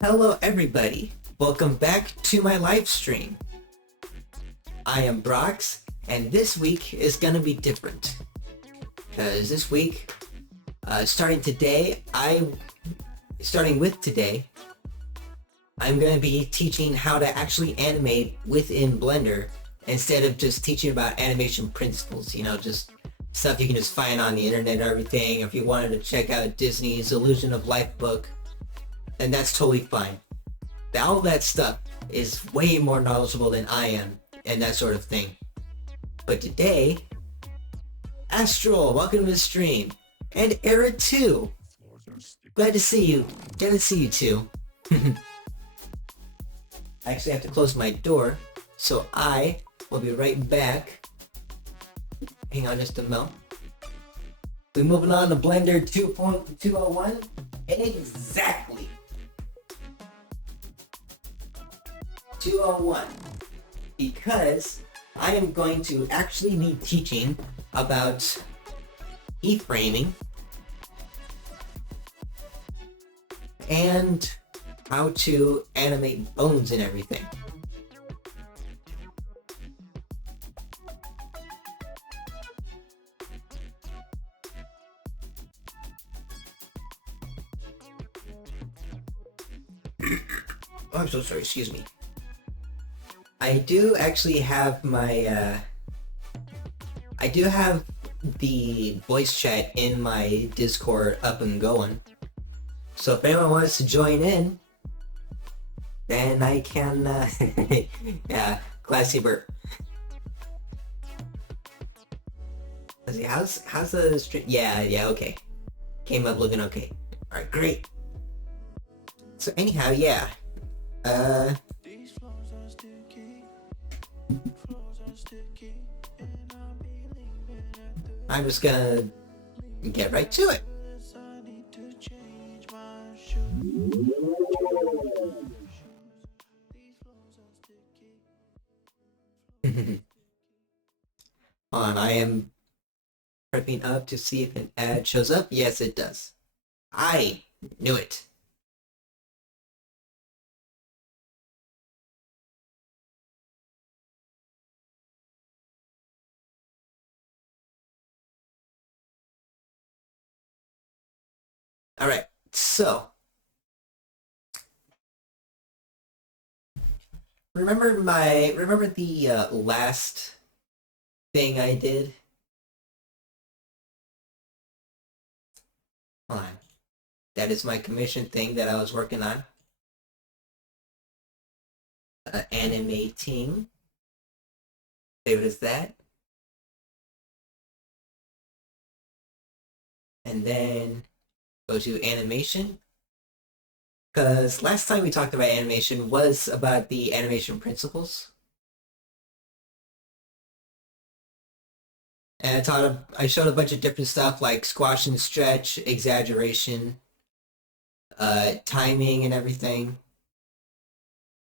Hello everybody, welcome back to my live stream. I am Brox, and this week is gonna be different. Because this week, starting with today, I'm gonna be teaching how to actually animate within Blender instead of just teaching about animation principles, you know, just stuff you can just find on the internet and everything. If you wanted to check out Disney's Illusion of Life book, then that's totally fine. All that stuff is way more knowledgeable than I am and that sort of thing. But today, Astral, welcome to the stream. And Era 2. Glad to see you. Glad to see you too. I actually have to close my door, so I will be right back. Hang on just a moment. We're moving on to Blender 2.201. Exactly. 201. Because I am going to actually be teaching about keyframing and how to animate bones and everything. Oh, I'm so sorry, excuse me. I do actually have my, I do have the voice chat in my Discord up and going. So if anyone wants to join in, then I can, yeah, classy burp. Let's see, how's the stream? Yeah, okay. Came up looking okay. Alright, great. So anyhow, yeah. I'm just gonna get right to it. Hold on, I am prepping up to see if an ad shows up. Yes, it does. I knew it. Alright, so remember the last thing I did? Hold on. That is my commission thing that I was working on. Animating. Save it as that. And then go to animation. Because last time we talked about animation was about the animation principles. And I showed a bunch of different stuff like squash and stretch, exaggeration, timing and everything,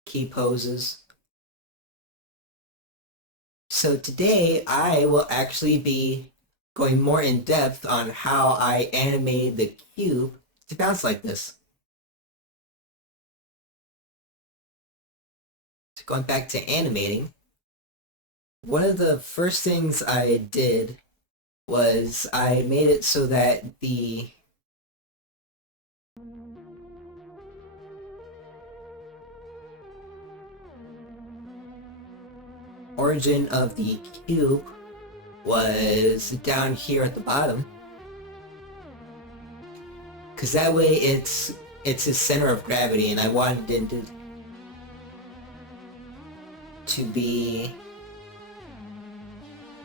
key poses. So today I will actually be going more in depth on how I animated the cube to bounce like this. So going back to animating, one of the first things I did was I made it so that the origin of the cube was down here at the bottom, because that way it's a center of gravity, and I wanted it to be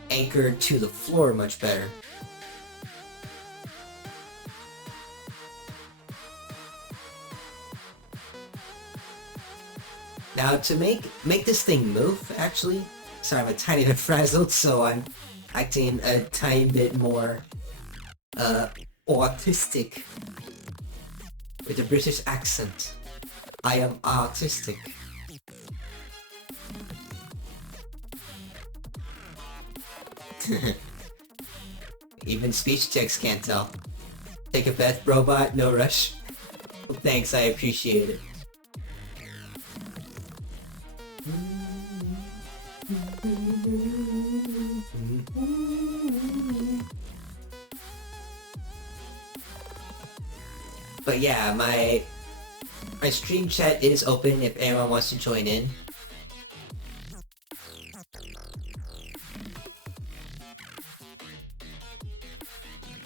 anchored to the floor much better. Now to make this thing move, actually, sorry, I'm a tiny bit frazzled, so I'm acting a tiny bit more autistic with a British accent. I am autistic. Even speech text can't tell. Take a bath, robot, no rush. Well, thanks, I appreciate it. But yeah, my stream chat is open if anyone wants to join in.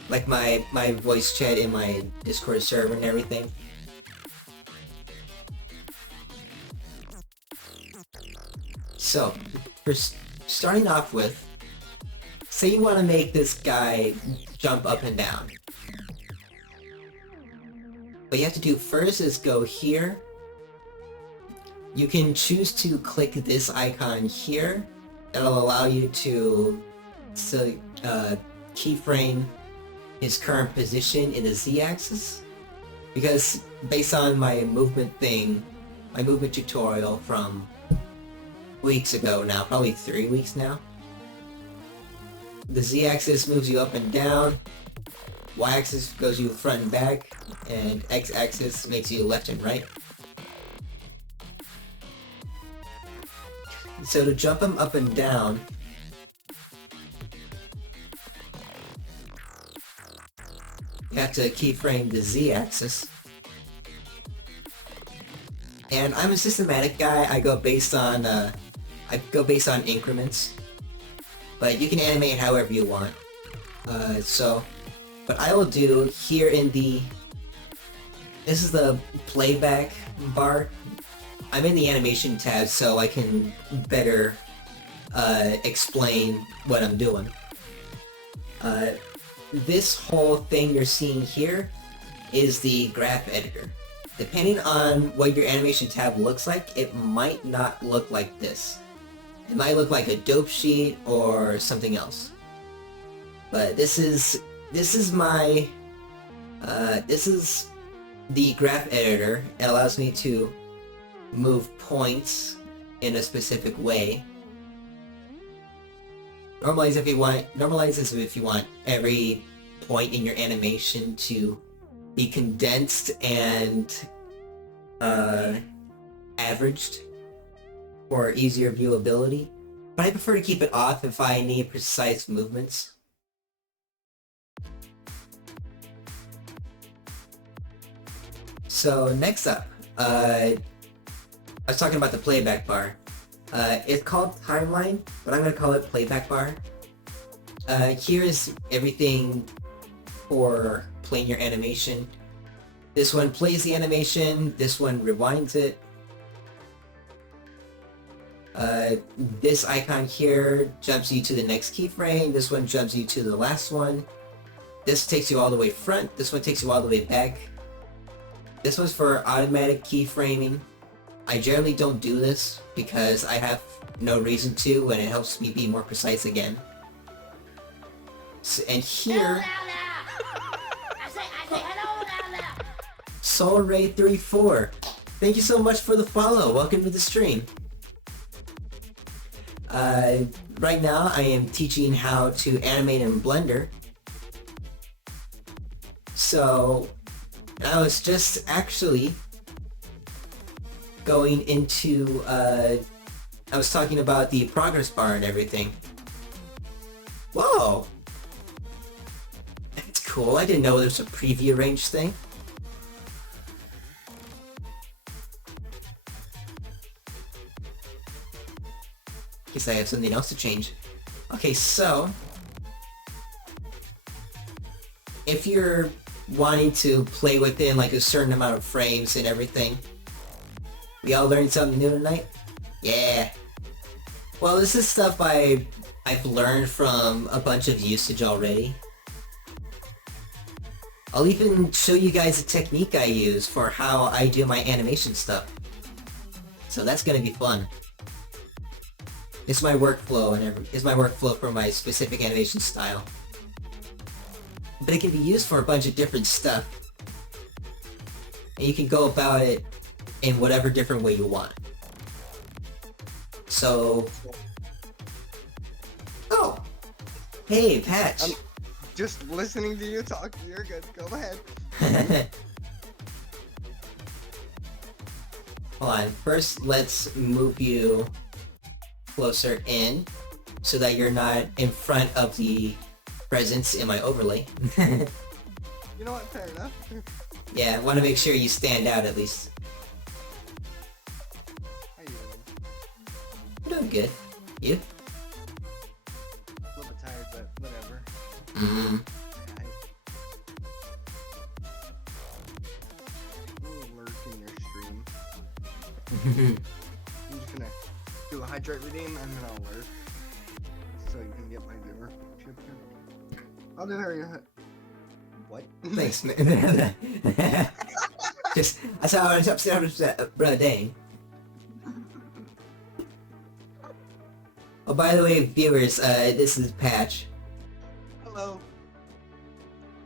Like my voice chat in my Discord server and everything. So, for starting off with, say you want to make this guy jump up and down. What you have to do first is go here. You can choose to click this icon here. That'll allow you to keyframe his current position in the z-axis. Because based on my movement tutorial from weeks ago now, probably 3 weeks now, the z-axis moves you up and down, y-axis goes you front and back, and x-axis makes you left and right. So to jump him up and down, you have to keyframe the z-axis. And I'm a systematic guy. I go based on increments, but you can animate however you want. So what I will do here this is the playback bar. I'm in the animation tab so I can better explain what I'm doing. This whole thing you're seeing here is the graph editor. Depending on what your animation tab looks like, it might not look like this. It might look like a dope sheet or something else. But this is the graph editor. It allows me to move points in a specific way. Normalize if you want every point in your animation to be condensed and averaged for easier viewability. But I prefer to keep it off if I need precise movements. So next up, I was talking about the playback bar. It's called timeline, but I'm going to call it playback bar. Here is everything for playing your animation. This one plays the animation, this one rewinds it. This icon here jumps you to the next keyframe, this one jumps you to the last one. This takes you all the way front, this one takes you all the way back. This one's for automatic keyframing. I generally don't do this because I have no reason to, and it helps me be more precise again. So, and here, SolarRay34, thank you so much for the follow. Welcome to the stream. Right now, I am teaching how to animate in Blender. So, I was just actually going into, I was talking about the progress bar and everything. Whoa! That's cool. I didn't know there was a preview range thing. Guess I have something else to change. Okay, so if you're wanting to play within like a certain amount of frames and everything, we all learned something new tonight? Yeah. Well, this is stuff I've learned from a bunch of usage already. I'll even show you guys a technique I use for how I do my animation stuff. So that's gonna be fun. It's my workflow it's my workflow for my specific animation style. But it can be used for a bunch of different stuff. And you can go about it in whatever different way you want. So... Oh! Hey, Patch! just listening to you talk. You're good. Go ahead. Hold on. First, let's move you closer in so that you're not in front of the presence in my overlay. You know what? Fair enough. Yeah, I want to make sure you stand out at least. How you doing? I'm doing good. You? A little bit tired, but whatever. Mm-hmm. Lurk in your stream. I'm just gonna do a hydrate redeem and then I'll lurk. So you can get my viewership. I'll do her. What? Thanks, man. Just, that's how I was upset, bro, dang. Oh, by the way, viewers, this is Patch. Hello.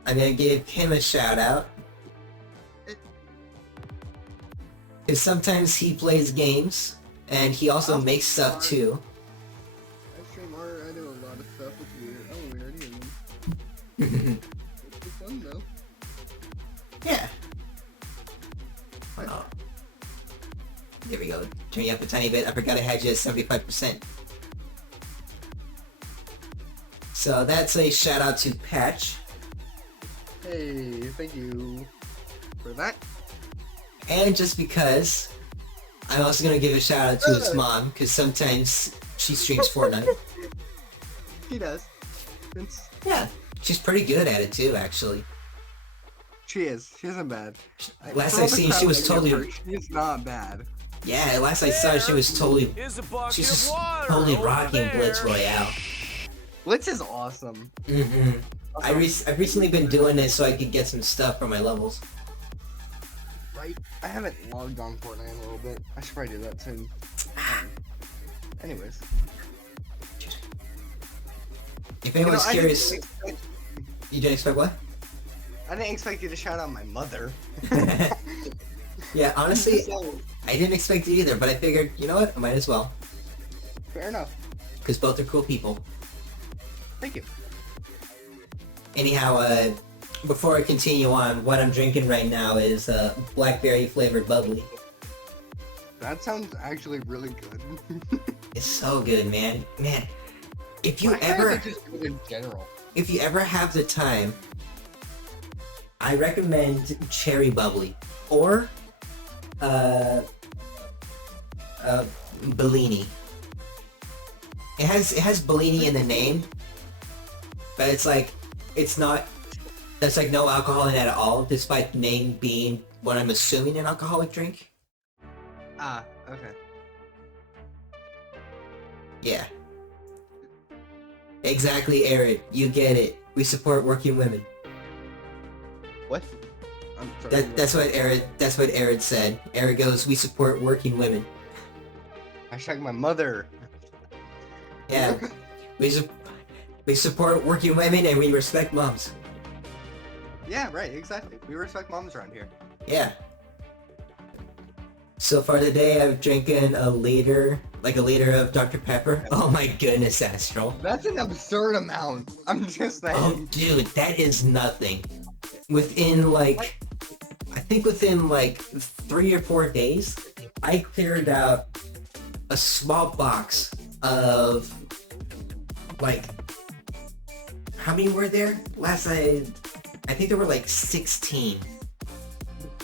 I'm gonna give him a shout out. Because sometimes he plays games, and he also makes stuff too. I stream art, I do a lot of stuff with weird. Oh, weird. It's fun though. Yeah. Oh. There we go. Turn you up a tiny bit. I forgot I had you at 75%. So that's a shout out to Patch. Hey, thank you for that. And just because, I'm also gonna give a shout out to his mom, because sometimes she streams Fortnite. He does. Yeah, she's pretty good at it too, actually. She is. She isn't bad. Last I seen, she was totally. She's not bad. Yeah, last I saw, she was totally. She's just totally rocking Blitz Royale. Blitz is awesome. Mm-hmm. I've recently been doing it so I could get some stuff for my levels. Right. I haven't logged on Fortnite in a little bit. I should probably do that soon. Anyways. If anyone's curious, you didn't expect what? I didn't expect you to shout out my mother. Yeah, honestly, So, I didn't expect it either, but I figured, you know what, I might as well. fair enough. Because both are cool people. Thank you. Anyhow, before I continue on, what I'm drinking right now is blackberry flavored bubbly. That sounds actually really good. It's so good, man. Man, if you Blackberries ever, are just good in general. if you ever have the time, I recommend cherry bubbly or Bellini. It has Bellini in the name, but it's like there's like no alcohol in it at all, despite the name being what I'm assuming an alcoholic drink. Ah, okay. Yeah. Exactly, Eric. You get it. We support working women. What? I'm sorry. That's what Eric said. Eric goes, we support working women. Hashtag my mother. Yeah. we support working women and we respect moms. Yeah, right, exactly. We respect moms around here. Yeah. So far today, I've drinking a liter of Dr. Pepper. Oh my goodness, Astral. That's an absurd amount. I'm just saying. Oh dude, that is nothing. Within like 3 or 4 days, I cleared out a small box of like, how many were there? I think there were like 16.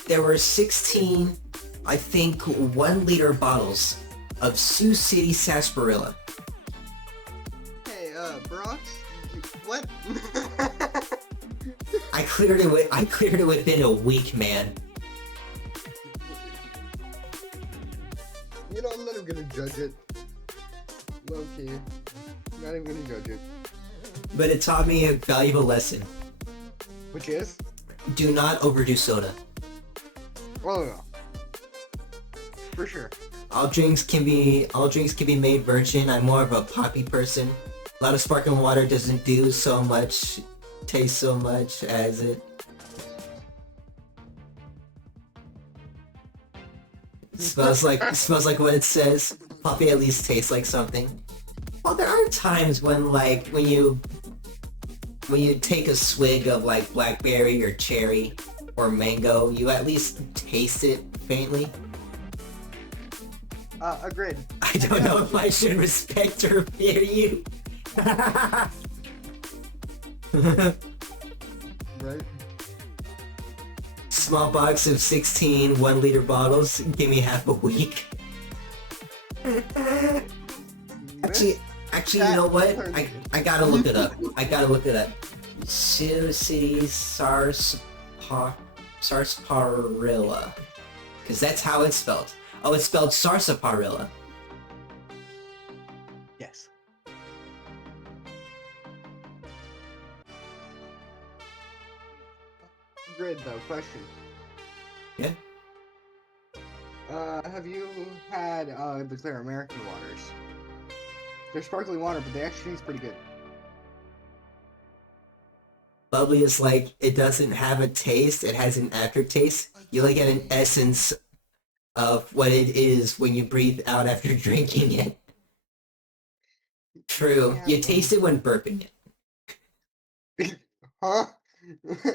There were 16, I think, 1 liter bottles of Sioux City sarsaparilla. Hey, Brox? What? I cleared it within a week, man. You know, I'm not even gonna judge it. Low key. Not even gonna judge it. But it taught me a valuable lesson. Which is? Do not overdo soda. Oh, no. For sure. All drinks can be made virgin. I'm more of a poppy person. A lot of sparkling water doesn't do so much, taste so much as it. Smells like what it says. Poppy at least tastes like something. Well, there are times when when you take a swig of like blackberry or cherry or mango, you at least taste it faintly. Agreed. I don't know if I should respect or fear you. Right? Small box of 16 1-liter bottles. Give me half a week. Actually, you know what? I gotta look it up. Sioux City sarsaparilla. Because that's how it's spelled. Oh, it's spelled sarsaparilla. Yes. Grid though, question. Yeah? Have you had the clear American waters? They're sparkling water, but they actually taste pretty good. Bubbly is like, it doesn't have a taste, it has an aftertaste. You like get an essence of what it is when you breathe out after drinking it. True. Yeah, You taste it when burping it. Huh?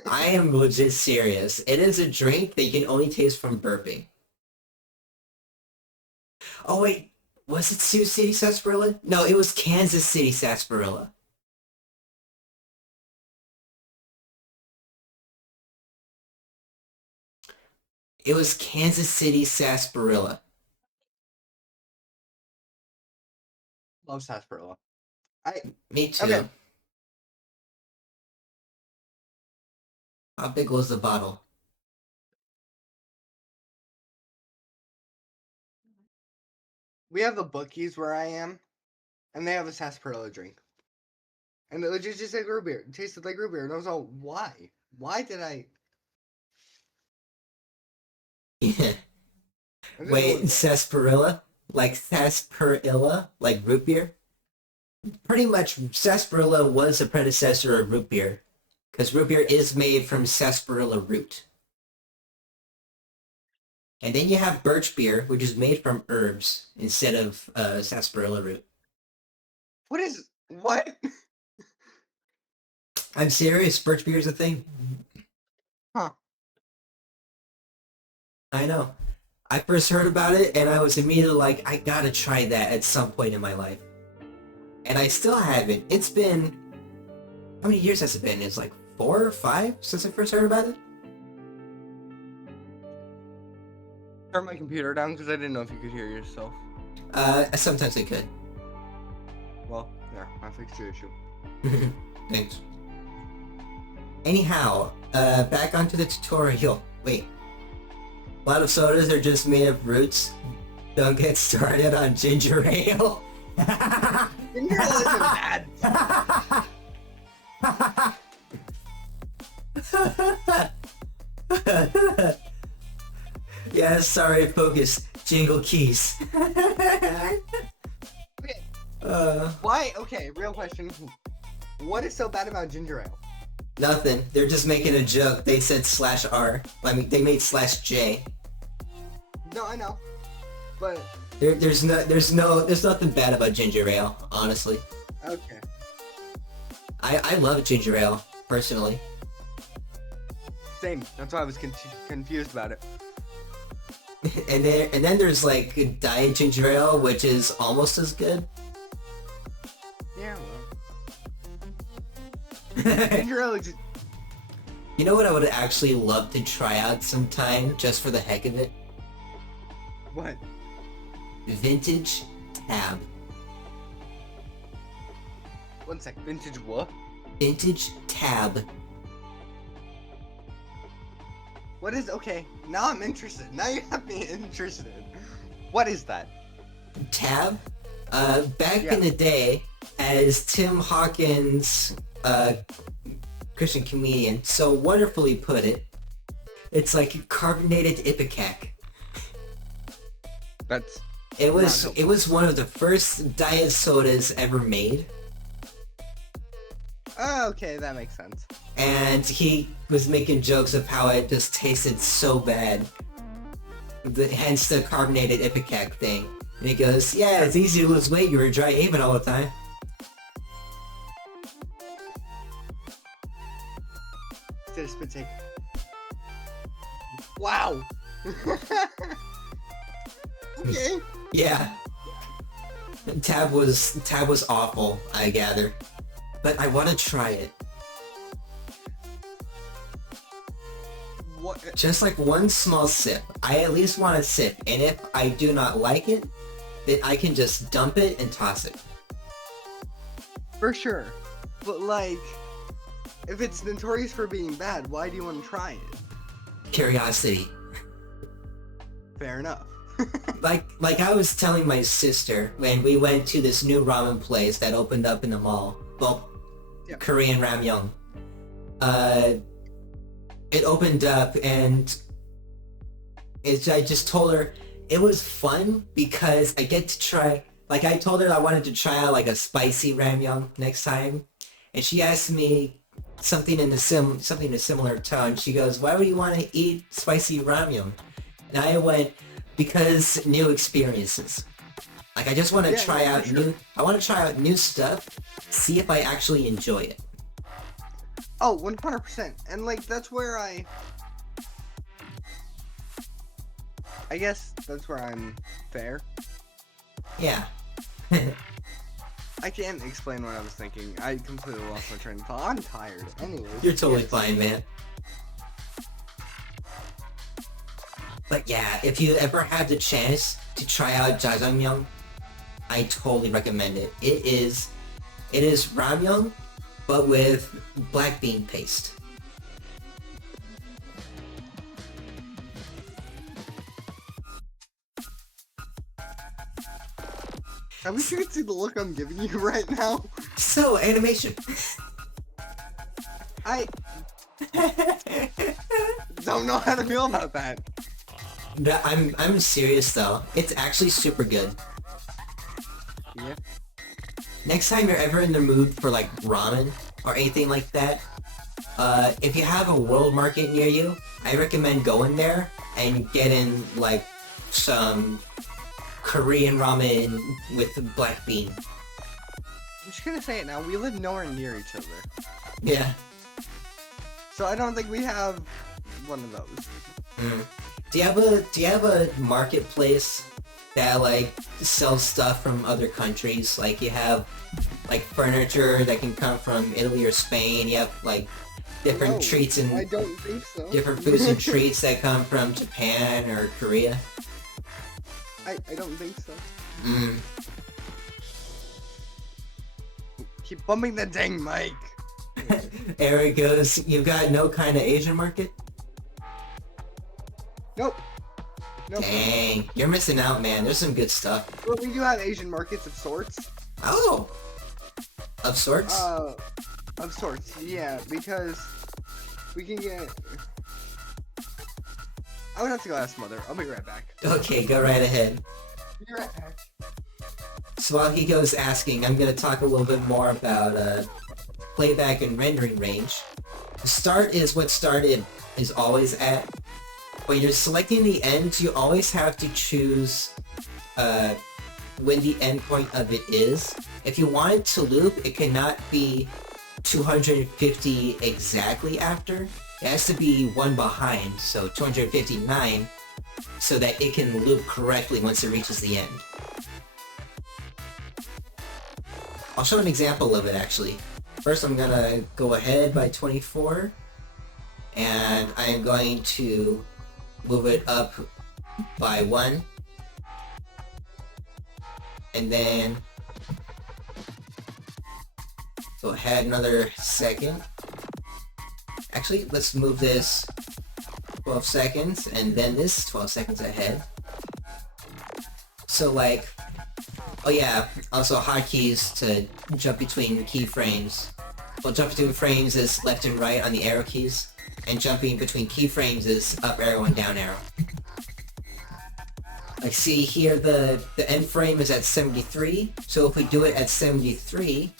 I am legit serious. It is a drink that you can only taste from burping. Oh wait, was it Sioux City sarsaparilla? No, it was Kansas City sarsaparilla. It was Kansas City sarsaparilla. Love sarsaparilla. Me too. Okay. How big was the bottle? We have the bookies where I am, and they have a sarsaparilla drink. And it legit just like root beer. It tasted like root beer, and I was all, why? Why did I? Yeah. I didn't know Wait, what it was. sarsaparilla? Like sarsaparilla? Like root beer? Pretty much, sarsaparilla was a predecessor of root beer. Because root beer is made from sarsaparilla root. And then you have birch beer, which is made from herbs instead of sarsaparilla root. What? I'm serious, birch beer is a thing. Huh. I know. I first heard about it and I was immediately like, I gotta try that at some point in my life. And I still haven't. It's been... How many years has it been? It's like 4 or 5 since I first heard about it? Turn my computer down because I didn't know if you could hear yourself. Sometimes I could. Well, there, I fixed your issue. Thanks. Anyhow, back onto the tutorial. Wait. A lot of sodas are just made of roots. Don't get started on ginger ale. Ginger ale isn't bad. Yeah, sorry, focus. Jingle keys. Okay. Why? Okay, real question. What is so bad about ginger ale? Nothing. They're just making a joke. They said /R. I mean, they made /J. No, I know. But There's nothing bad about ginger ale, honestly. okay. I love ginger ale, personally. Same. That's why I was confused about it. And then there's like diet ginger ale, which is almost as good. Yeah, well. Ginger ale is You know what I would actually love to try out sometime, just for the heck of it? what? Vintage tab. One sec. Vintage what? Vintage tab. What is okay? Now I'm interested. Now you have me interested. What is that? Tab? Back Yeah. in the day, as Tim Hawkins, Christian comedian, so wonderfully put it, it's like carbonated ipecac. That's It was Not it was one of the first diet sodas ever made, oh, okay. That makes sense. and he was making jokes of how it just tasted so bad. Hence the carbonated ipecac thing. And he goes, "Yeah, it's easy to lose weight. You were dry haven all the time." Okay. Yeah. Tab was awful, I gather. But I want to try it. What? Just like one small sip. I at least want a sip, and if I do not like it, then I can just dump it and toss it. For sure. But like, if it's notorious for being bad, why do you want to try it? Curiosity. Fair enough. Like I was telling my sister when we went to this new ramen place that opened up in the mall. Well, Yeah. Korean ramyun. It opened up and I just told her it was fun because I get to try. Like I told her I wanted to try out like a spicy ramyun next time, and she asked me something in a similar tone. She goes, "Why would you want to eat spicy ramyun?" And I went, because new experiences. Like I just want to try out sure. I want to try out new stuff, see if I actually enjoy it. Oh, 100%. And like, that's where I guess that's where I'm fair. Yeah. I can't explain what I was thinking. I completely lost my train of thought. I'm tired. Anyways. You're totally yes. fine, man. But yeah, if you ever have the chance to try out jjajangmyeon, I totally recommend it. It is ramyun, but with black bean paste. I wish you could see the look I'm giving you right now. So, animation. I don't know how to feel about that. I'm serious though. It's actually super good. Yeah. Next time you're ever in the mood for like ramen or anything like that, if you have a world market near you, I recommend going there and getting like some Korean ramen with black bean. I'm just gonna say it now. We live nowhere near each other, Yeah. so I don't think we have one of those. Mm. Do you have a marketplace that like sells stuff from other countries? Like you have like furniture that can come from Italy or Spain. You have like different No, treats I and don't think so. different foods and treats that come from Japan or Korea. I don't think so. Mm. Keep bumping the dang mic. Eric goes, "You've got no kind of Asian market?" Nope. Nope. Dang, you're missing out, man. There's some good stuff. Well, we do have Asian markets of sorts. Oh! Of sorts? Of sorts, yeah, because we can get... I would have to go ask Mother. I'll be right back. Okay, go right ahead. Be right back. So while he goes asking, I'm going to talk a little bit more about playback and rendering range. The start is what started is always at. When you're selecting the ends, you always have to choose when the endpoint of it is. If you want it to loop, it cannot be 250 exactly after. It has to be one behind, so 259, so that it can loop correctly once it reaches the end. I'll show an example of it actually. First I'm gonna go ahead by 24, and I'm going to move it up by 1, and then go ahead another second. Actually, let's move this 12 seconds, and then this 12 seconds ahead. So like, oh yeah, also hotkeys to jump between keyframes. Well, jump between frames is left and right on the arrow keys, and jumping between keyframes is up arrow and down arrow. Like see here, the end frame is at 73, so if we do it at 73,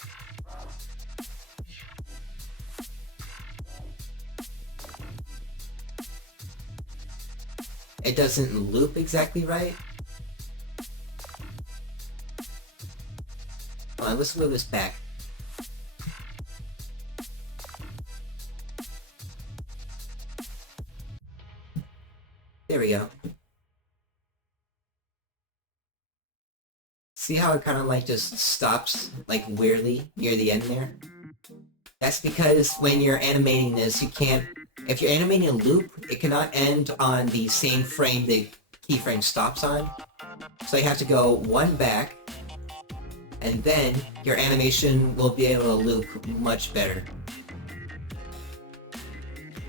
it doesn't loop exactly right. Hold on, let's move this back. There we go. See how it kind of like just stops like weirdly near the end there? That's because when you're animating this, you can't... If you're animating a loop, it cannot end on the same frame the keyframe stops on. So you have to go one back, and then your animation will be able to loop much better.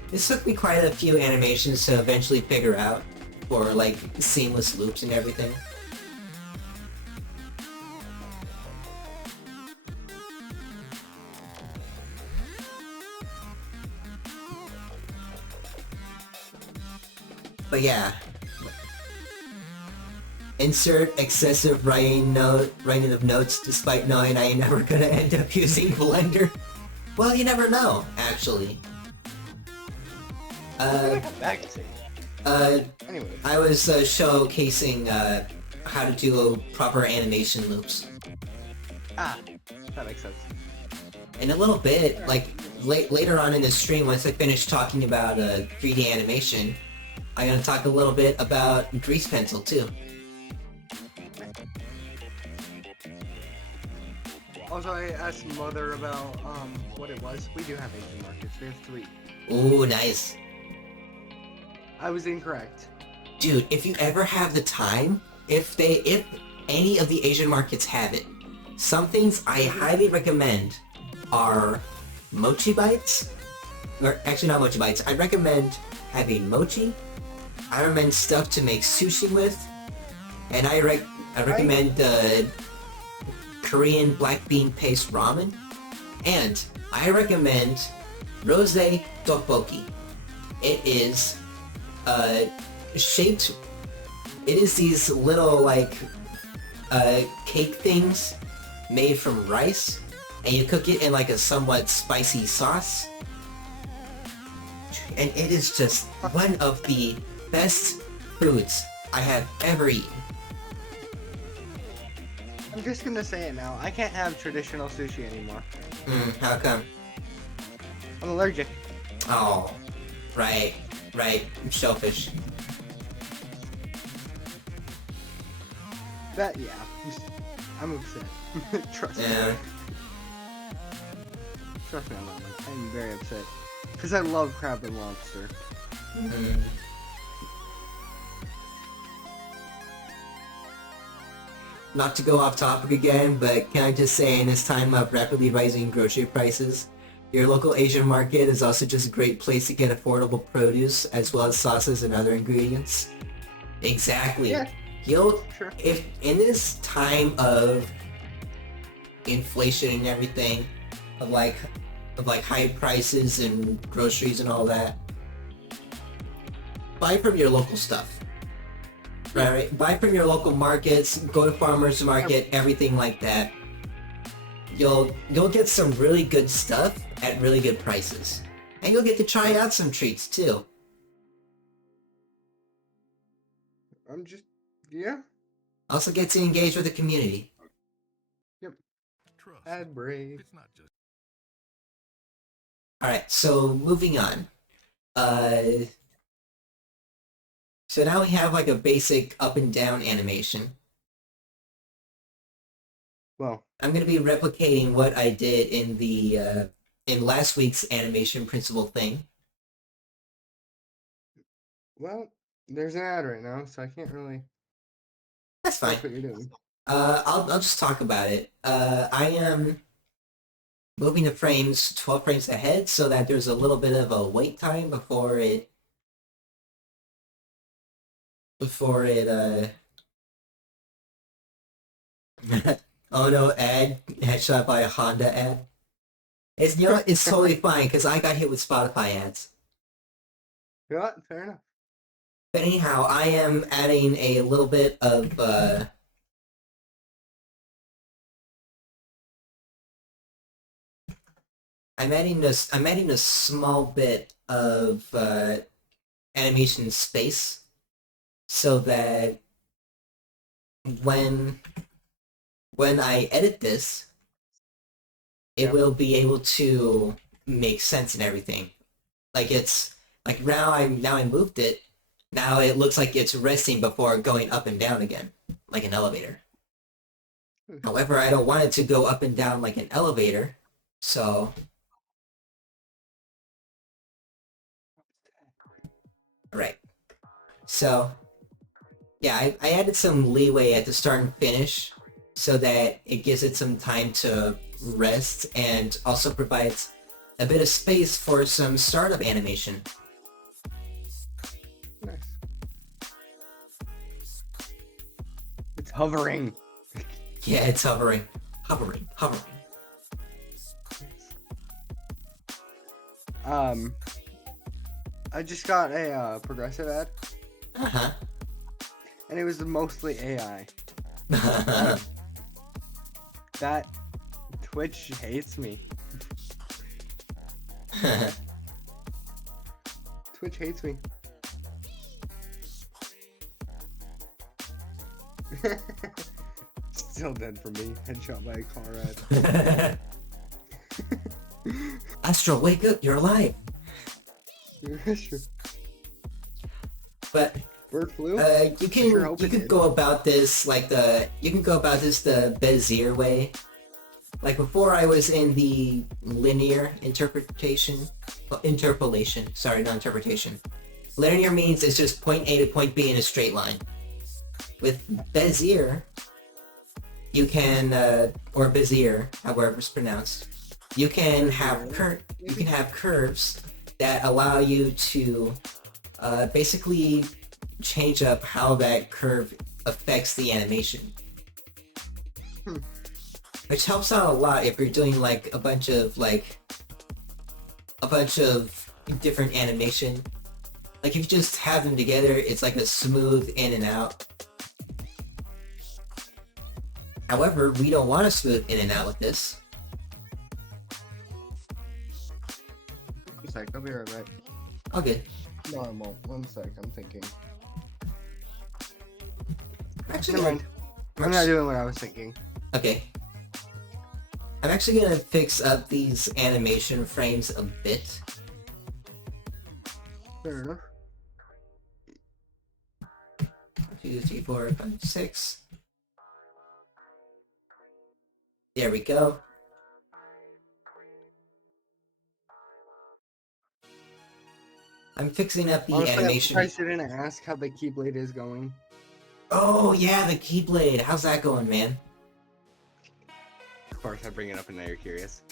This took me quite a few animations to eventually figure out for like seamless loops and everything. But yeah. Insert excessive writing of notes despite knowing I ain't never gonna end up using Blender. Well, you never know, actually. Anyway. I was showcasing how to do proper animation loops. Ah, that makes sense. In a little bit, like later on in the stream, once I finish talking about 3D animation, I'm gonna talk a little bit about grease pencil too. Also, I asked Mother about what it was. We do have Asian markets. We have 3. Ooh, nice. I was incorrect. Dude, if you ever have the time, if any of the Asian markets have it, some things I highly recommend are mochi bites. Or actually not mochi bites. I recommend having mochi. I recommend stuff to make sushi with. And I recommend Korean black bean paste ramen. And I recommend rose tteokbokki. It is shaped... It is these little, like, cake things made from rice, and you cook it in, like, a somewhat spicy sauce. And it is just one of the best foods I have ever eaten. I'm just gonna say it now. I can't have traditional sushi anymore. How come? I'm allergic. Oh, right. Shellfish. That, yeah. I'm upset. Trust me. Yeah. Trust me on that one. I'm very upset. Because I love crab and lobster. Not to go off topic again, but can I just say in this time of rapidly rising grocery prices, your local Asian market is also just a great place to get affordable produce as well as sauces and other ingredients. Exactly. Yeah. Sure. If in this time of inflation and everything, of like high prices and groceries and all that, buy from your local stuff. Right? Buy from your local markets, go to farmers market, everything like that. You'll get some really good stuff at really good prices. And you'll get to try out some treats too. I'm just... Yeah. Also get to engage with the community. Yep. Ad break. Alright, so moving on. So now we have like a basic up and down animation. Well, I'm going to be replicating what I did in the in last week's animation principle thing. well, there's an ad right now, so I can't really... That's fine. That's what you're doing. I'll just talk about it. I am moving the frames 12 frames ahead so that there's a little bit of a wait time before it oh no, ad headshot by a Honda ad. It's it's totally fine because I got hit with Spotify ads. Yeah, fair enough. But anyhow, I am adding a little bit of I'm adding a small bit of animation space so that when I edit this, it will be able to make sense and everything. Like it's like now I moved it. Now it looks like it's resting before going up and down again, like an elevator. However, I don't want it to go up and down like an elevator. So, right. So, yeah, I added some leeway at the start and finish so that it gives it some time to rest and also provides a bit of space for some startup animation. Nice. It's hovering. Yeah, it's hovering. Hovering. I just got a progressive ad, Uh-huh. and it was mostly AI. That Twitch hates me. Twitch hates me. Still dead for me. Headshot by a car ad. Astro, wake up, you're alive. Sure. But Bird flu? you can Sure hope you it can did. go about this like the Bezier way. Like before, I was in the linear interpolation. Sorry, not interpretation. Linear means it's just point A to point B in a straight line. With Bezier, you can or Bezier, however it's pronounced, you can have curves that allow you to basically change up how that curve affects the animation. Which helps out a lot if you're doing like a bunch of different animation. Like if you just have them together, it's like a smooth in and out. However, we don't want to smooth in and out with this. One sec, I'll be right back. Okay. No, I won't. One sec, I'm thinking. Actually, Never mind. I'm not doing what I was thinking. Okay. I'm actually gonna fix up these animation frames a bit. Fair enough. 2, 3, 4, 5, 6. There we go. I'm fixing up the Honestly, animation. I'm surprised you didn't ask how the Keyblade is going. Oh yeah, the Keyblade. How's that going, man? Of course, I bring it up and now you're curious.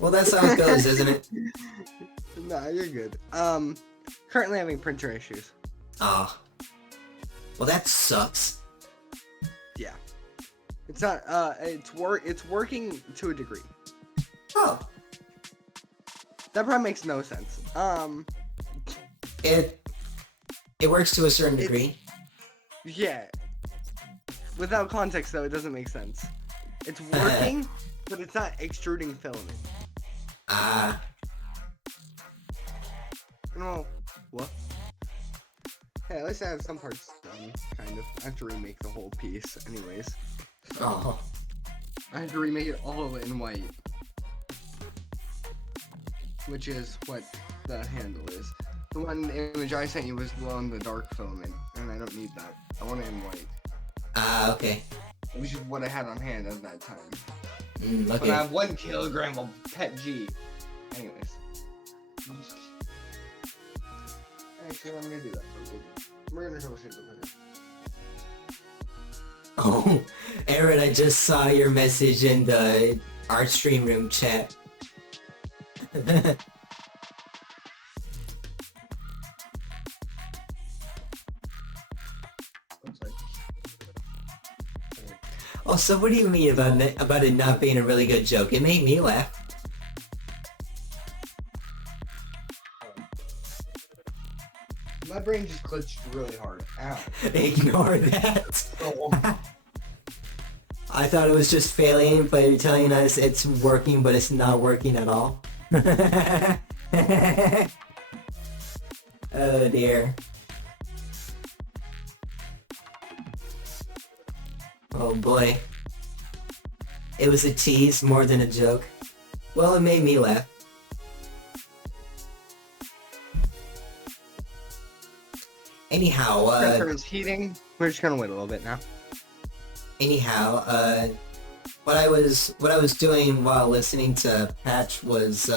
Well, that's how it goes, isn't it? Nah, you're good. Currently having printer issues. Ah. Well, that sucks. Yeah. It's not. It's working to a degree. Oh. That probably makes no sense. It works to a certain degree. Yeah. Without context, though, it doesn't make sense. It's working, but it's not extruding filament. Ah. No. What? Hey, at least I have some parts done, kind of. I have to remake the whole piece, anyways. Oh. I have to remake it all in white. Which is what the handle is. The one image I sent you was glow in the dark filament, and I don't need that. I want it in white. Ah, okay. Which is what I had on hand at that time. Okay. But I have 1 kilogram of pet G. Anyways. Actually, I'm gonna do that for a little bit. We're gonna troubleshoot the printer. Oh, Aaron, I just saw your message in the art stream room chat. Oh, so what do you mean about it not being a really good joke? It made me laugh. My brain just glitched really hard. Ow. Ignore that. Oh. I thought it was just failing, but you're telling us it's working, but it's not working at all. Oh dear. Oh boy. It was a tease more than a joke. Well, it made me laugh. Anyhow, Printer is heating. We're just gonna wait a little bit now. anyhow, what I was doing while listening to Patch was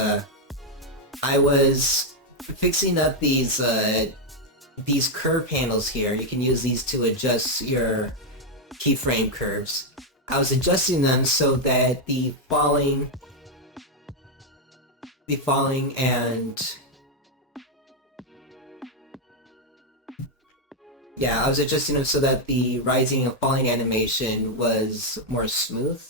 I was fixing up these curve handles here. You can use these to adjust your keyframe curves. I was adjusting them so that the falling and yeah, I was adjusting them so that the rising and falling animation was more smooth.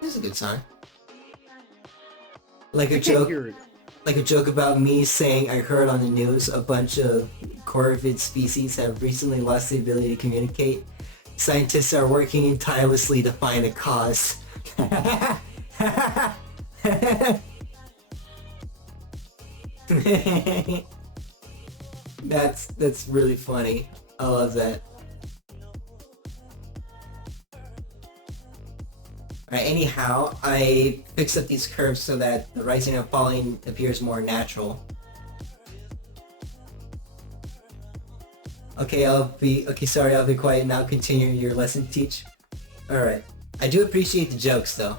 This is a good song. Like a joke. Like a joke about me saying I heard on the news a bunch of corvid species have recently lost the ability to communicate. Scientists are working tirelessly to find a cause. That's really funny. I love that. Alright, anyhow, I fixed up these curves so that the rising and falling appears more natural. Okay, sorry, I'll be quiet now. Continue your lesson, Teach. Alright. I do appreciate the jokes, though.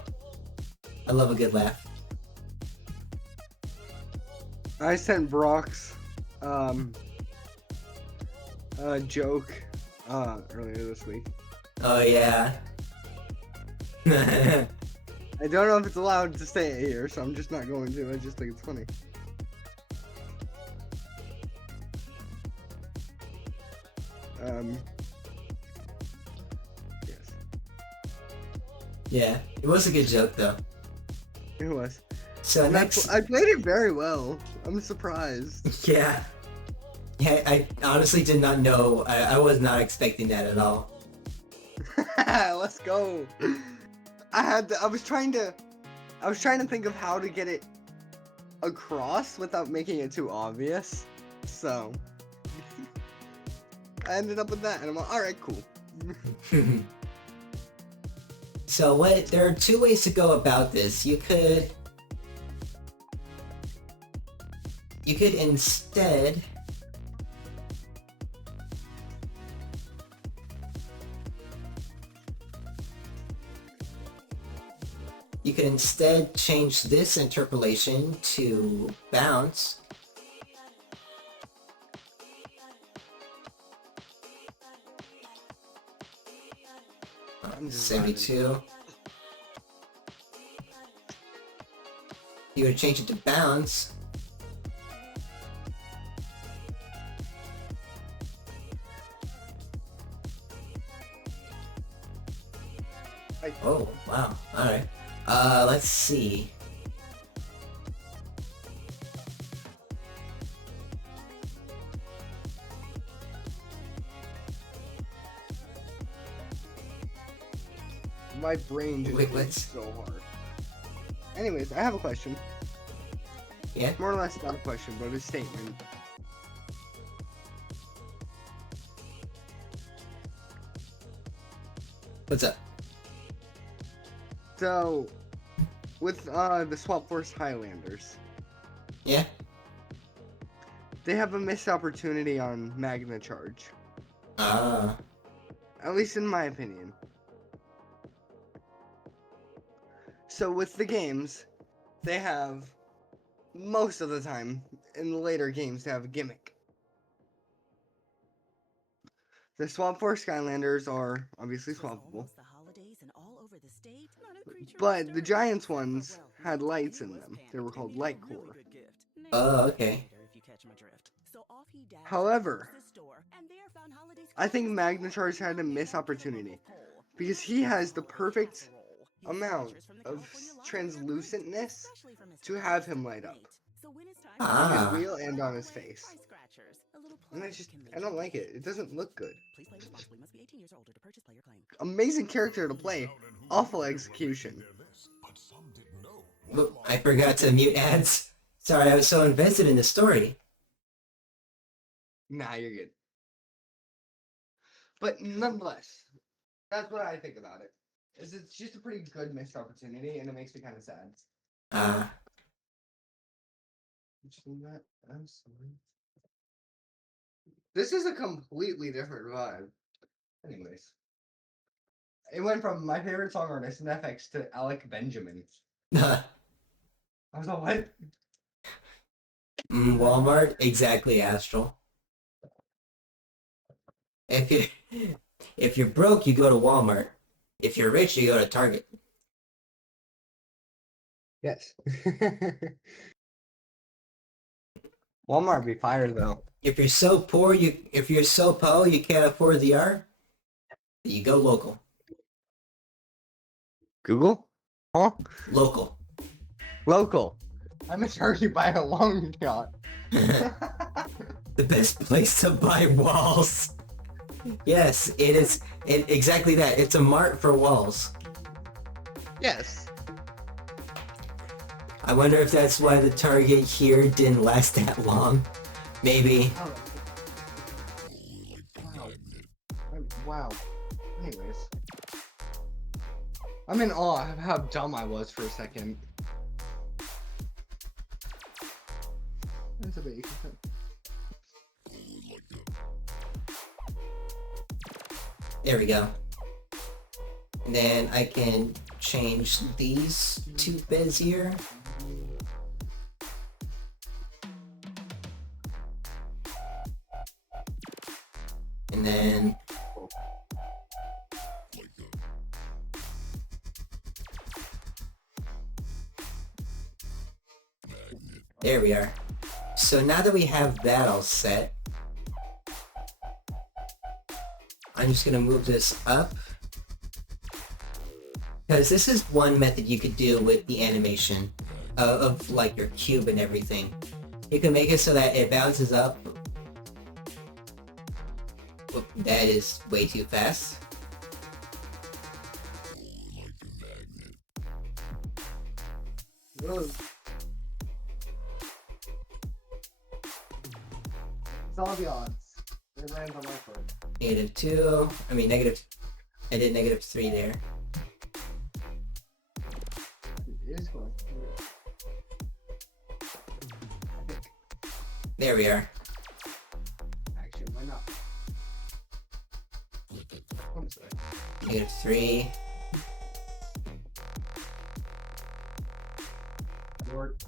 I love a good laugh. I sent Brox a joke earlier this week. Oh, yeah. I don't know if it's allowed to say it here, so I'm just not going to. I just think it's funny. Yes. Yeah, it was a good joke, though. It was. So And next... I played it very well. I'm surprised. Yeah. Yeah, I honestly did not know. I was not expecting that at all. Let's go. I was trying to think of how to get it across without making it too obvious. So I ended up with that, and I'm like, all right, cool. So there are two ways to go about this. You could instead change this interpolation to bounce. I'm just 72. You would change it to bounce. Oh, wow. Alright. Let's see. My brain just works so hard. Anyways, I have a question. Yeah? More or less not a question, but a statement. What's up? So, with the Swap Force Highlanders, Yeah? they have a missed opportunity on Magna Charge. At least in my opinion. So with the games, they have, most of the time, in the later games, they have a gimmick. The Swap Force Skylanders are obviously swappable. But the Giants ones had lights in them. They were called Light Core. Oh, okay. However, I think Magna Charge had a missed opportunity. Because he has the perfect amount of translucentness to have him light up. On his wheel and on his face. And I don't like it. It doesn't look good. Amazing character to play. Awful execution. Oop, I forgot to mute ads. Sorry, I was so invested in the story. Nah, you're good. But nonetheless, that's what I think about it. It's just a pretty good missed opportunity, and it makes me kind of sad. This is a completely different vibe. Anyways, it went from my favorite song artist in FX to Alec Benjamin. I was like, what? Walmart, exactly, Astral. If you're broke, you go to Walmart. If you're rich, you go to Target. Yes. Walmart be fire though. If you're so poor, you can't afford the art, you go local. Google? Huh? Local. Local. I'm in Target by a long shot. The best place to buy walls. Yes, it is. Exactly that. It's a mart for walls. Yes. I wonder if that's why the Target here didn't last that long. Maybe. Oh. Wow. Anyways. I'm in awe of how dumb I was for a second. That's a bit you can There we go. And then I can change these two Bezier. And then there we are. So now that we have that all set, I'm just gonna move this up. Because this is one method you could do with the animation of like your cube and everything. You can make it so that it bounces up. Whoop, that is way too fast. It's all the odds. It lands on my foot. -2. I mean negative. I did -3 there. It is going. There we are. Actually, why not? I'm sorry. -3. Lord.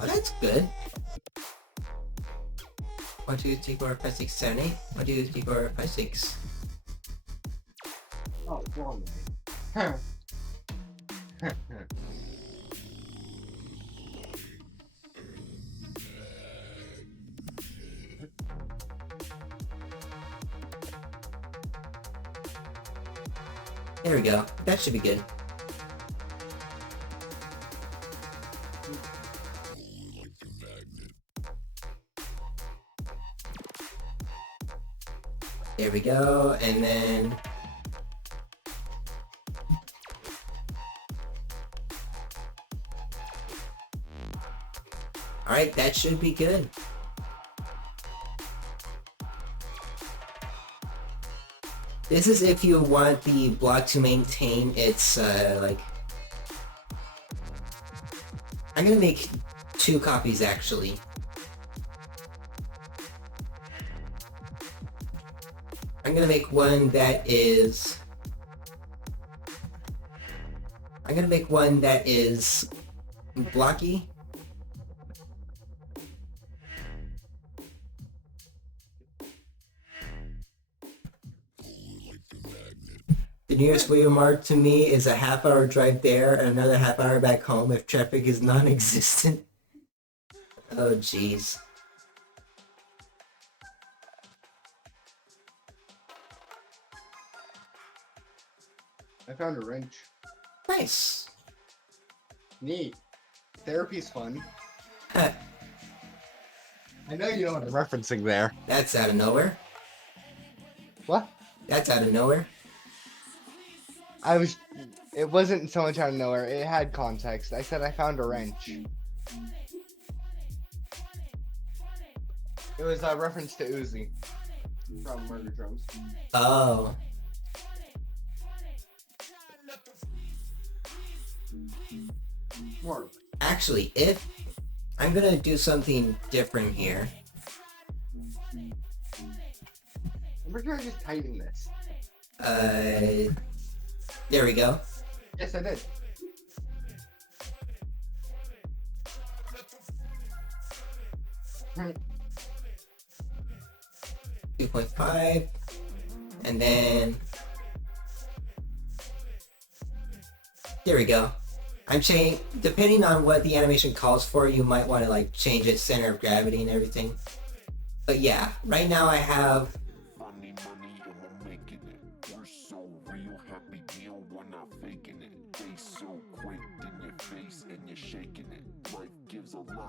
Oh, that's good. 1, 2, 3, 4, 5, 6, 7, 8. 1, 2, 3, 4, 5, 6. Oh, wrong way. There we go. That should be good. There we go, and then alright, that should be good. This is if you want the block to maintain its, like... I'm gonna make 2 copies, actually. I'm gonna make one that is... I'm gonna make one that is blocky. The nearest Walmart to me is a half-hour drive there and another half-hour back home if traffic is non-existent. Oh, jeez. I found a wrench. Nice. Neat. Therapy's fun. Huh, I know you know what I'm referencing there. that's out of nowhere. What? That's out of nowhere. It wasn't so much out of nowhere. It had context. I said I found a wrench. It was a reference to Uzi from Murder Drums. Oh. Work. Actually, if I'm gonna do something different here. We're trying to just tighten this. There we go. Yes, I did. Hmm. 2.5, and then there we go. I'm changing, depending on what the animation calls for, you might want to like change its center of gravity and everything. But yeah, right now I have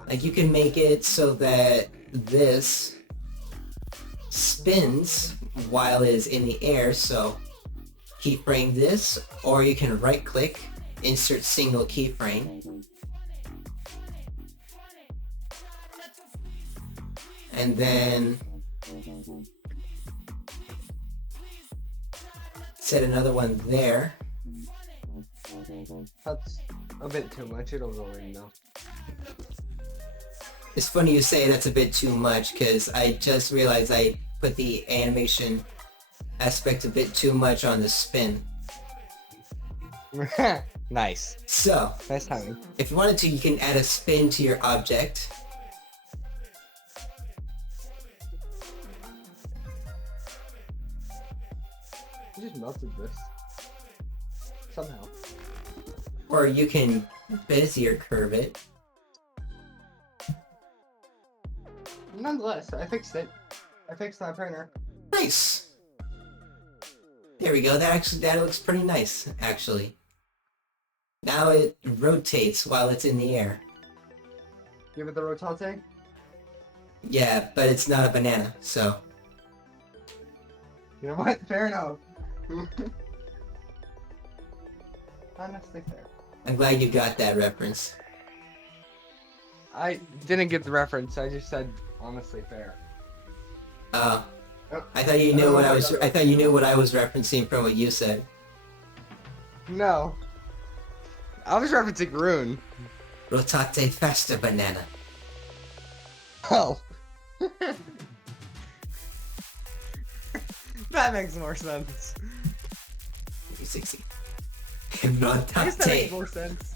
like you can make it so that this spins while it is in the air, so keyframe this, or you can right click, insert single keyframe, and then set another one there. That's a bit too much. It'll go in now. It's funny you say that's a bit too much, because I just realized I put the animation aspect a bit too much on the spin. Nice. So, Nice timing. if you wanted to, you can add a spin to your object. I just melted this. Somehow. Or you can Bezier curve it. Nonetheless, I fixed it. I fixed that printer. Nice! There we go, that looks pretty nice, actually. Now it rotates while it's in the air. Give it the rotate. Yeah, but it's not a banana, so... You know what? Fair enough. Honestly fair. I'm glad you got that reference. I didn't get the reference. I just said honestly fair. Oh. I thought you knew what I was referencing from what you said. No. I was referencing Rune. Rotate faster, banana. Oh. That makes more sense. 360. I guess that makes Rotate. more sense.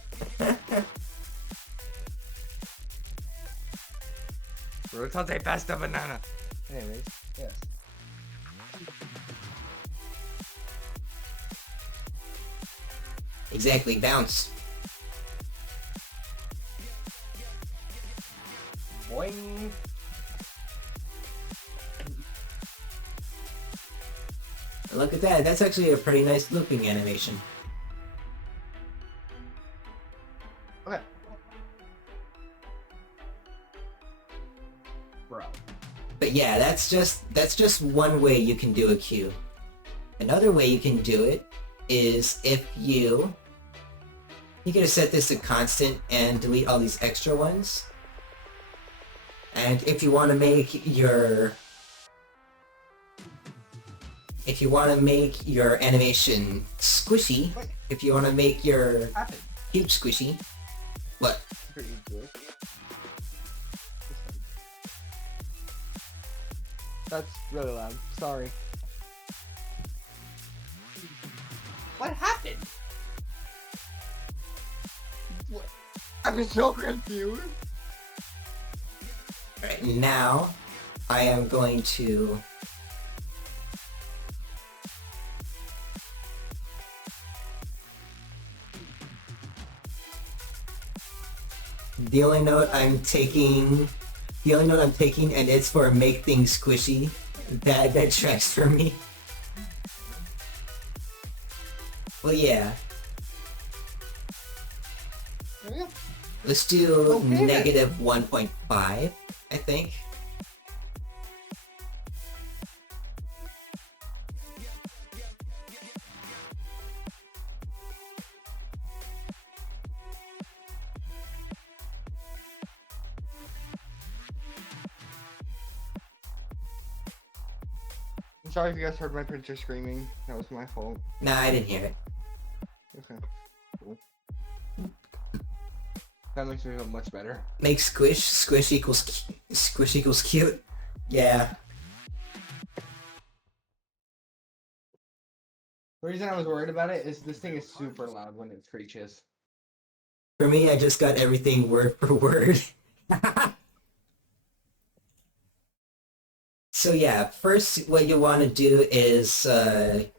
Rotate past the banana. Anyways, yes. Exactly, bounce. Boing. And look at that, that's actually a pretty nice looping animation. Okay. Bro. But yeah, that's just one way you can do a cue. Another way you can do it is if you're gonna set this to constant and delete all these extra ones. And if you want to make your animation squishy, if you want to make your cube squishy, what? Pretty good. That's really loud. Sorry. What happened? What? I'm so confused. Alright, now I am going to the only note I'm taking, and it's for make things squishy, that tracks for me. Well, yeah. There we go. Let's do Okay, negative 1.5, I think. I'm sorry if you guys heard my printer screaming. That was my fault. Nah, I didn't hear it. Okay. Cool. That makes me feel much better. Make squish equals cute. Yeah. The reason I was worried about it is this thing is super loud when it screeches. For me, I just got everything word for word. So yeah, first what you want to do is, if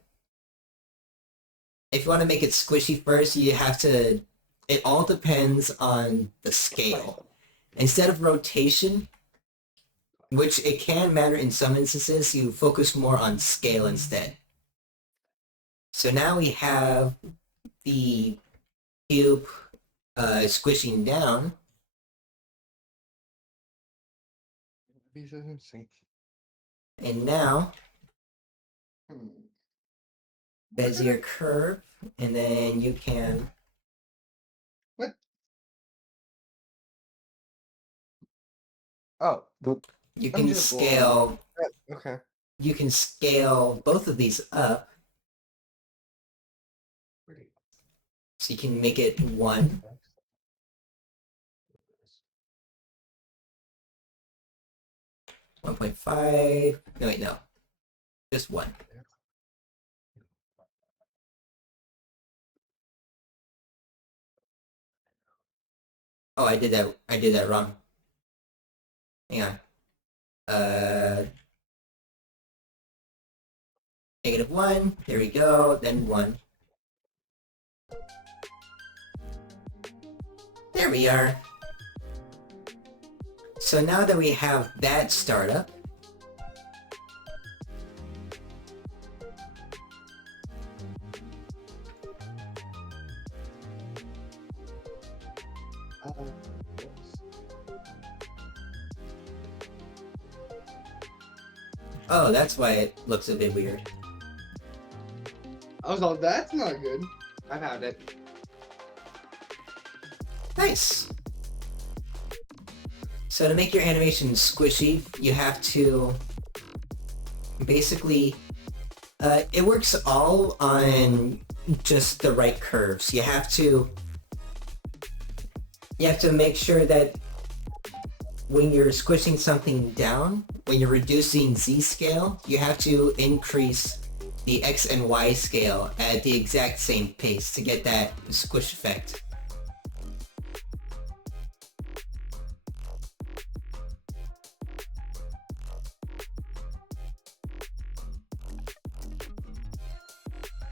you want to make it squishy first, you have to, it all depends on the scale. Instead of rotation, which it can matter in some instances, you focus more on scale instead. So now we have the cube squishing down. And now, there's your curve, and then you can... What? Oh. You can scale... Okay. You can scale both of these up. So you can make it 1. 1.5. No, wait, no. Just 1. Oh, I did that wrong. Hang on. -1. There we go. Then 1. There we are. So now that we have that startup, oh, that's why it looks a bit weird. I was all, that's not good. I found it. Nice. So to make your animation squishy, you have to basically, it works all on just the right curves. You have to make sure that when you're squishing something down, when you're reducing Z scale, you have to increase the X and Y scale at the exact same pace to get that squish effect.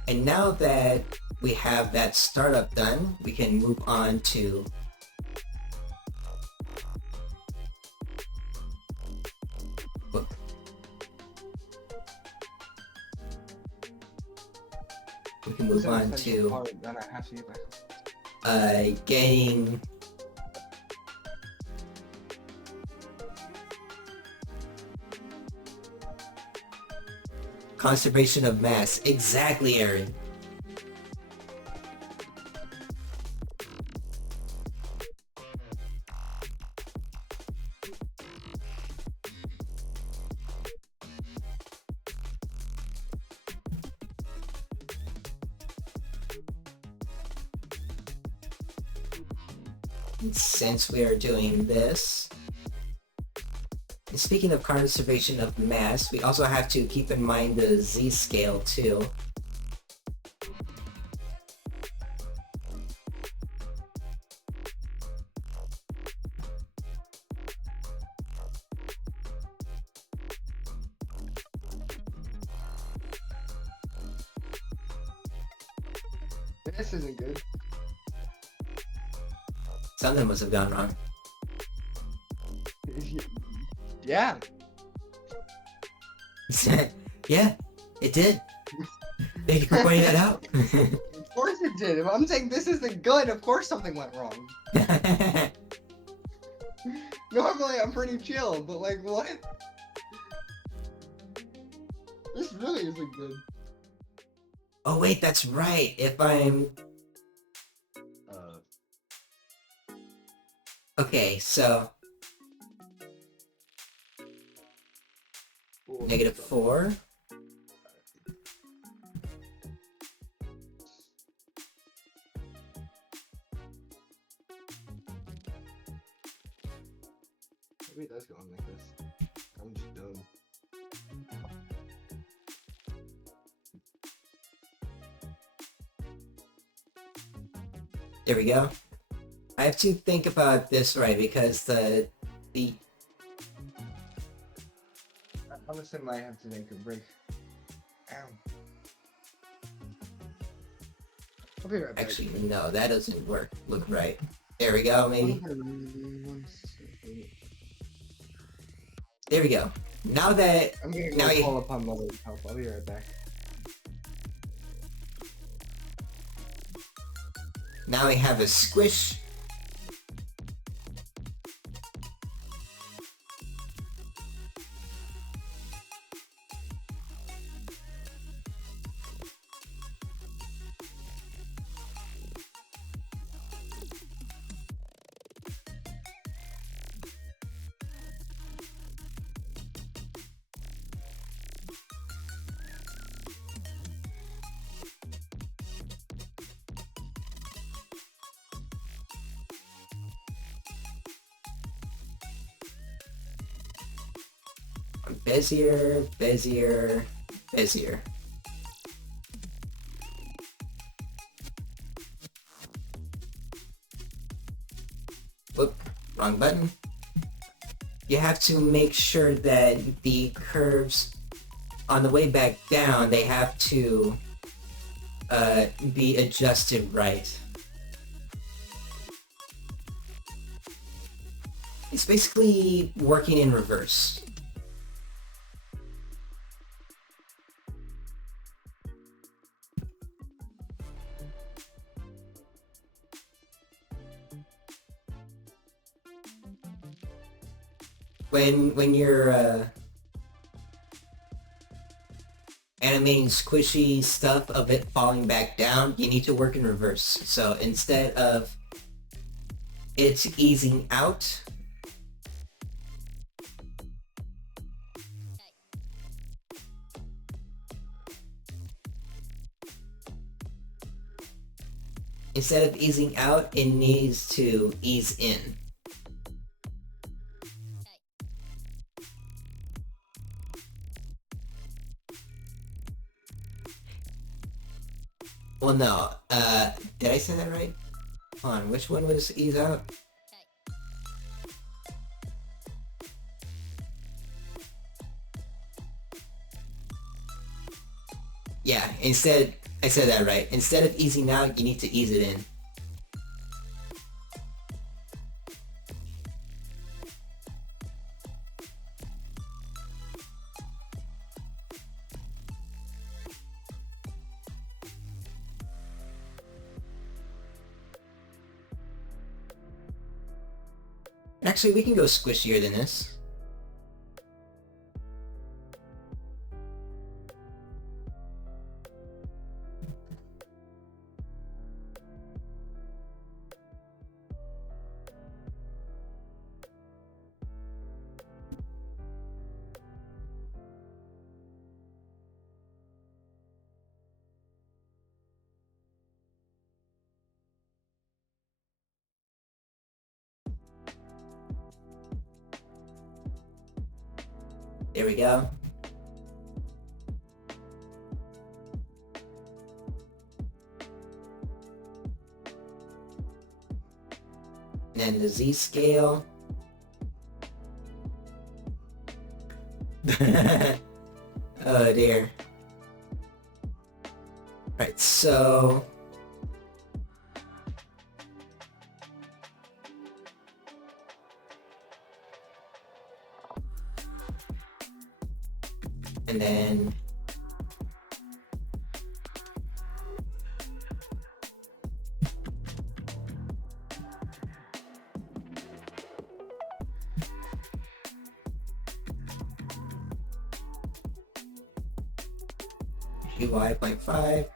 And now that we have that startup done, we can move on to getting conservation of mass. Exactly, Aaron. Since we are doing this, and speaking of conservation of mass, we also have to keep in mind the Z scale too. This isn't good. Something must have gone wrong. Yeah. Yeah, it did. Thank you for pointing that out. Of course it did. If I'm saying this isn't good, of course something went wrong. Normally I'm pretty chill, but like, what? This really isn't good. Oh wait, that's right. If I'm... Okay, so... -4. Maybe it does go on like this. I'm just dumb. There we go. I have to think about this right because the Honestly, I might have to take a break. Ow. I'll be right back. actually no, that doesn't look right. There we go, maybe. There we go. Now that I'm gonna now go call upon Mother's help. I'll be right back. now we have a squish. Bezier, Bezier, Bezier. Whoop, wrong button. You have to make sure that the curves on the way back down, they have to be adjusted right. It's basically working in reverse. When you're animating squishy stuff of it falling back down, you need to work in reverse. So instead of it easing out, it needs to ease in. Well, no. Did I say that right? Hold on, which one was ease out? Yeah, I said that right. Instead of easing out, you need to ease it in. Actually, we can go squishier than this. There we go. And then the Z scale. Oh dear. Right, so and then UI 0.5.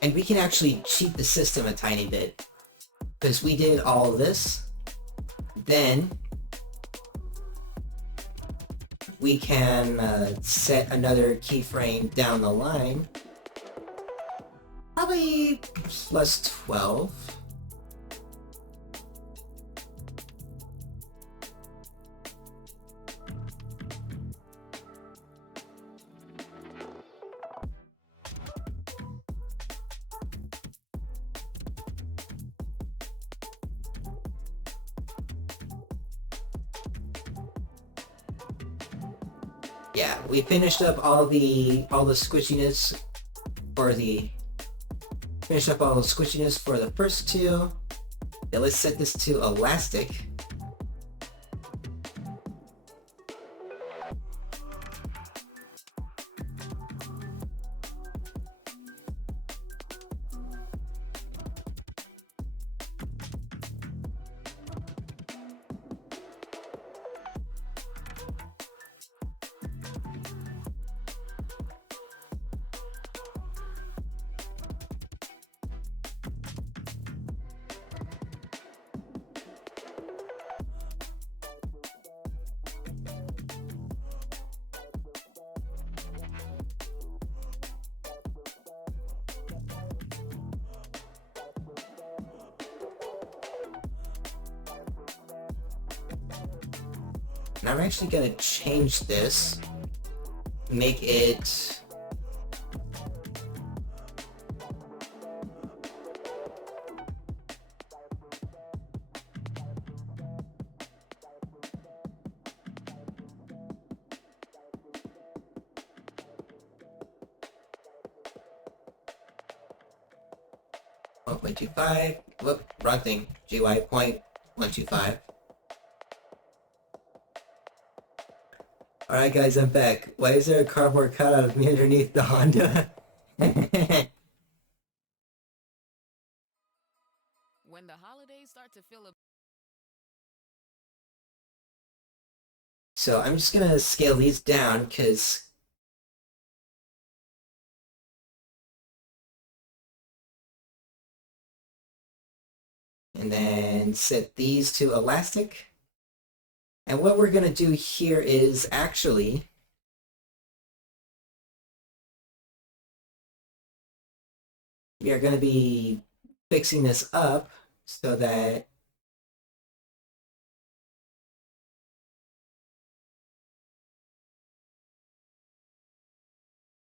And we can actually cheat the system a tiny bit, because we did all of this, then we can set another keyframe down the line, probably plus 12. Yeah, we finished up all the squishiness for the first two. Now let's set this to elastic. And I'm actually gonna change this, make it .125. Whoop, wrong thing. GY .125. Alright guys, I'm back. Why is there a cardboard cutout of me underneath the Honda? When the holidays start to feel a So I'm just gonna scale these down because and then set these to elastic. And what we're gonna do here is actually we are gonna be fixing this up so that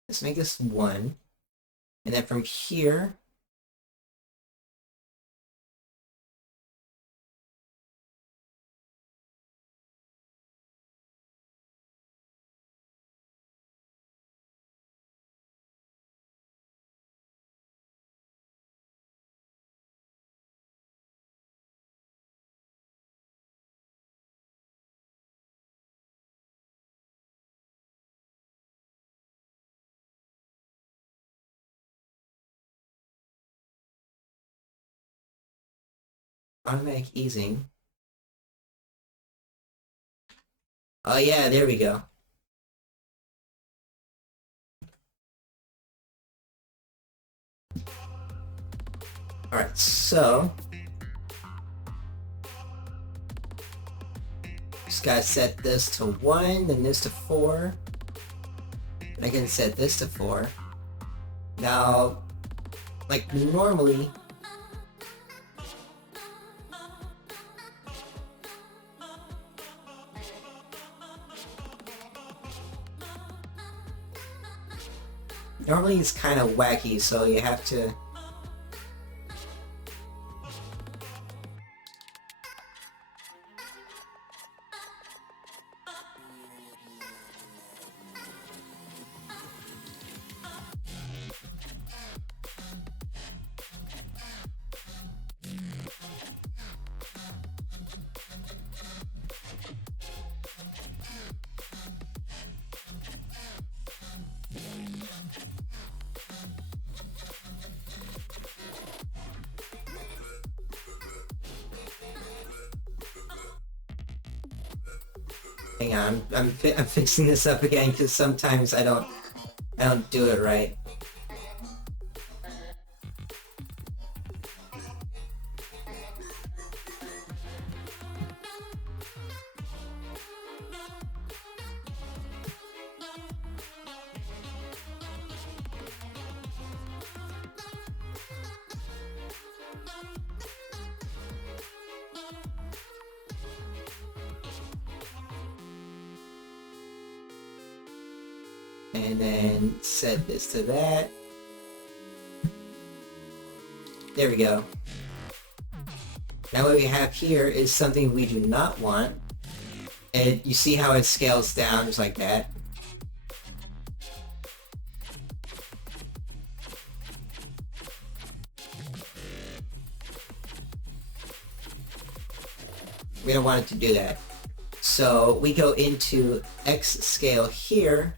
let's make this 1. And then from here automatic easing. Oh yeah, there we go. Alright, so just gotta set this to 1, then this to 4. And I can set this to 4. Now, like normally, it's kind of wacky, so you have to hang on, I'm fixing this up again because sometimes I don't do it right. And then set this to that. There we go. Now what we have here is something we do not want. And you see how it scales down just like that. We don't want it to do that. So we go into X scale here.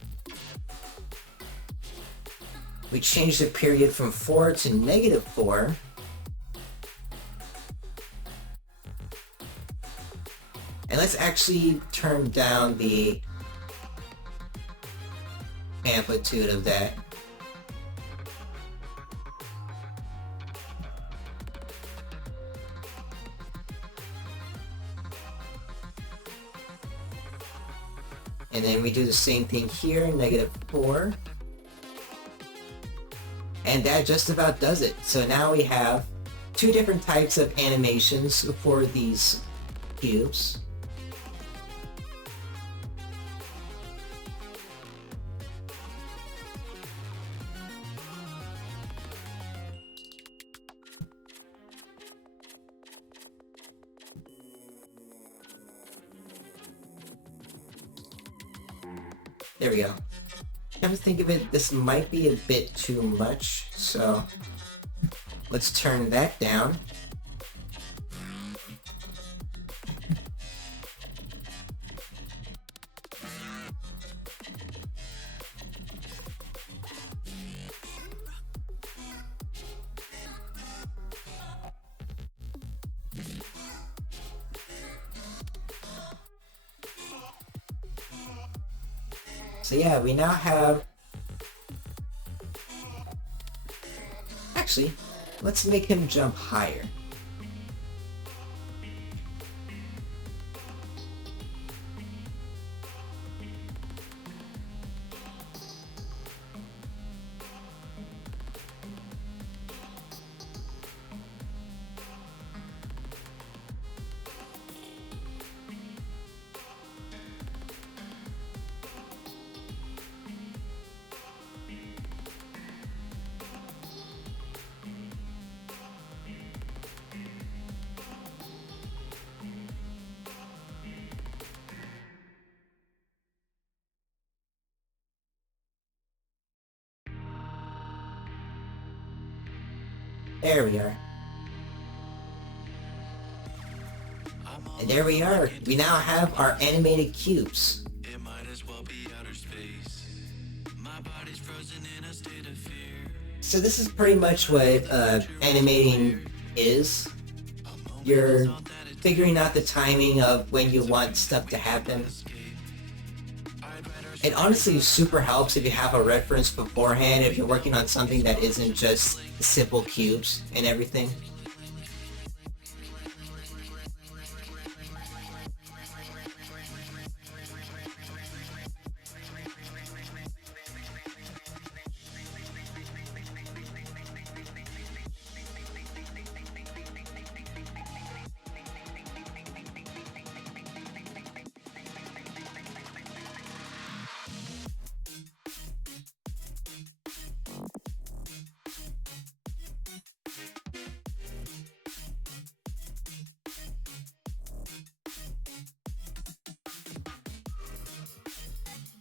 We change the period from 4 to -4. And let's actually turn down the amplitude of that. And then we do the same thing here, -4. And that just about does it. So now we have two different types of animations for these cubes. There we go. Come to think of it, this might be a bit too much, so let's turn that down. So yeah, we now have... Actually, let's make him jump higher. There we are. And there we are. We now have our animated cubes. So this is pretty much what animating is. You're figuring out the timing of when you want stuff to happen. It honestly super helps if you have a reference beforehand, if you're working on something that isn't just simple cubes and everything.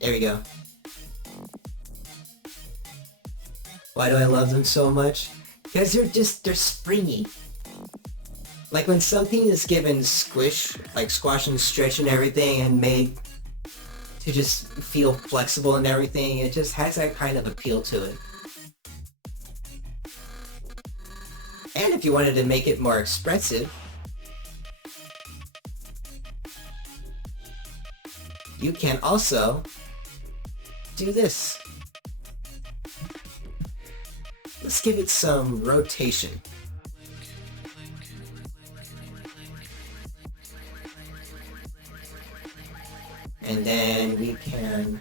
There we go. Why do I love them so much? Because they're springy. Like when something is given squish, like squash and stretch and everything, and made to just feel flexible and everything, it just has that kind of appeal to it. And if you wanted to make it more expressive, you can also do this. Let's give it some rotation. And then we can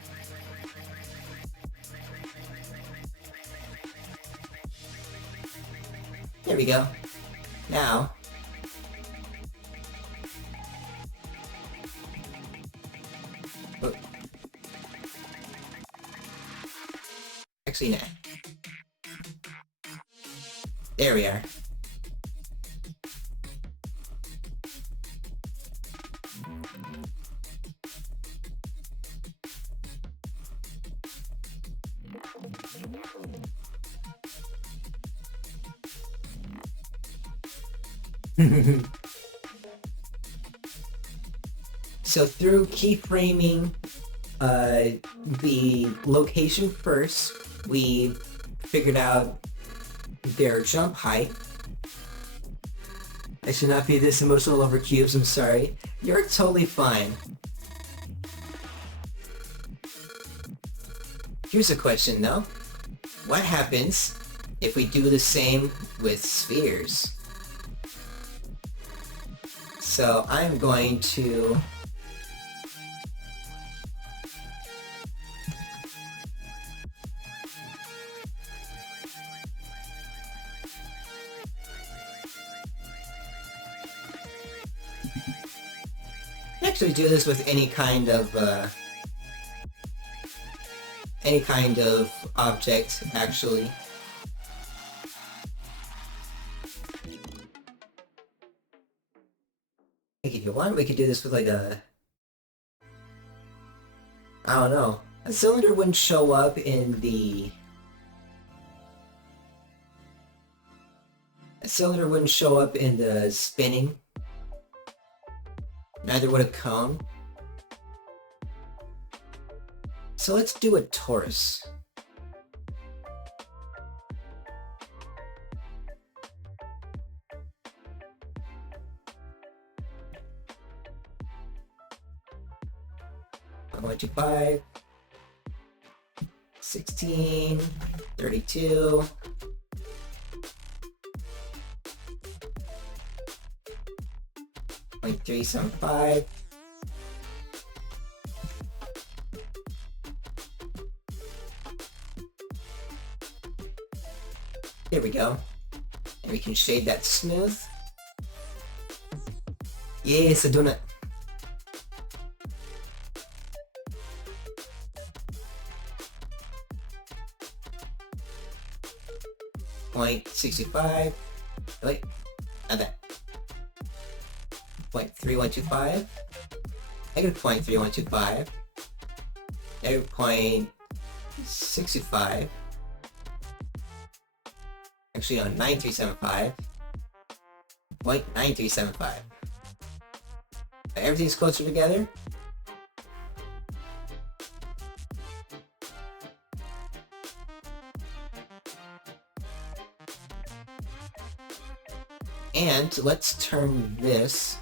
there we go. Now Actually, nah. There we are. So through keyframing the location first, we figured out their jump height. I should not be this emotional over cubes, I'm sorry. You're totally fine. Here's a question though. What happens if we do the same with spheres? So I'm going to actually do this with any kind of object, actually. If you want, we could do this with like a... I don't know. A cylinder wouldn't show up in the... A cylinder wouldn't show up in the spinning. Neither would a cone. So let's do a torus. I want you 5, 16, 32. Point 375. There we go. And we can shade that smooth. Yes, a donut. Point 65. Wait, not that. 0.3125. Negative 0.3125. Negative 0.65. Actually, no, 9375. 0.9375. Everything's closer together. And let's turn this.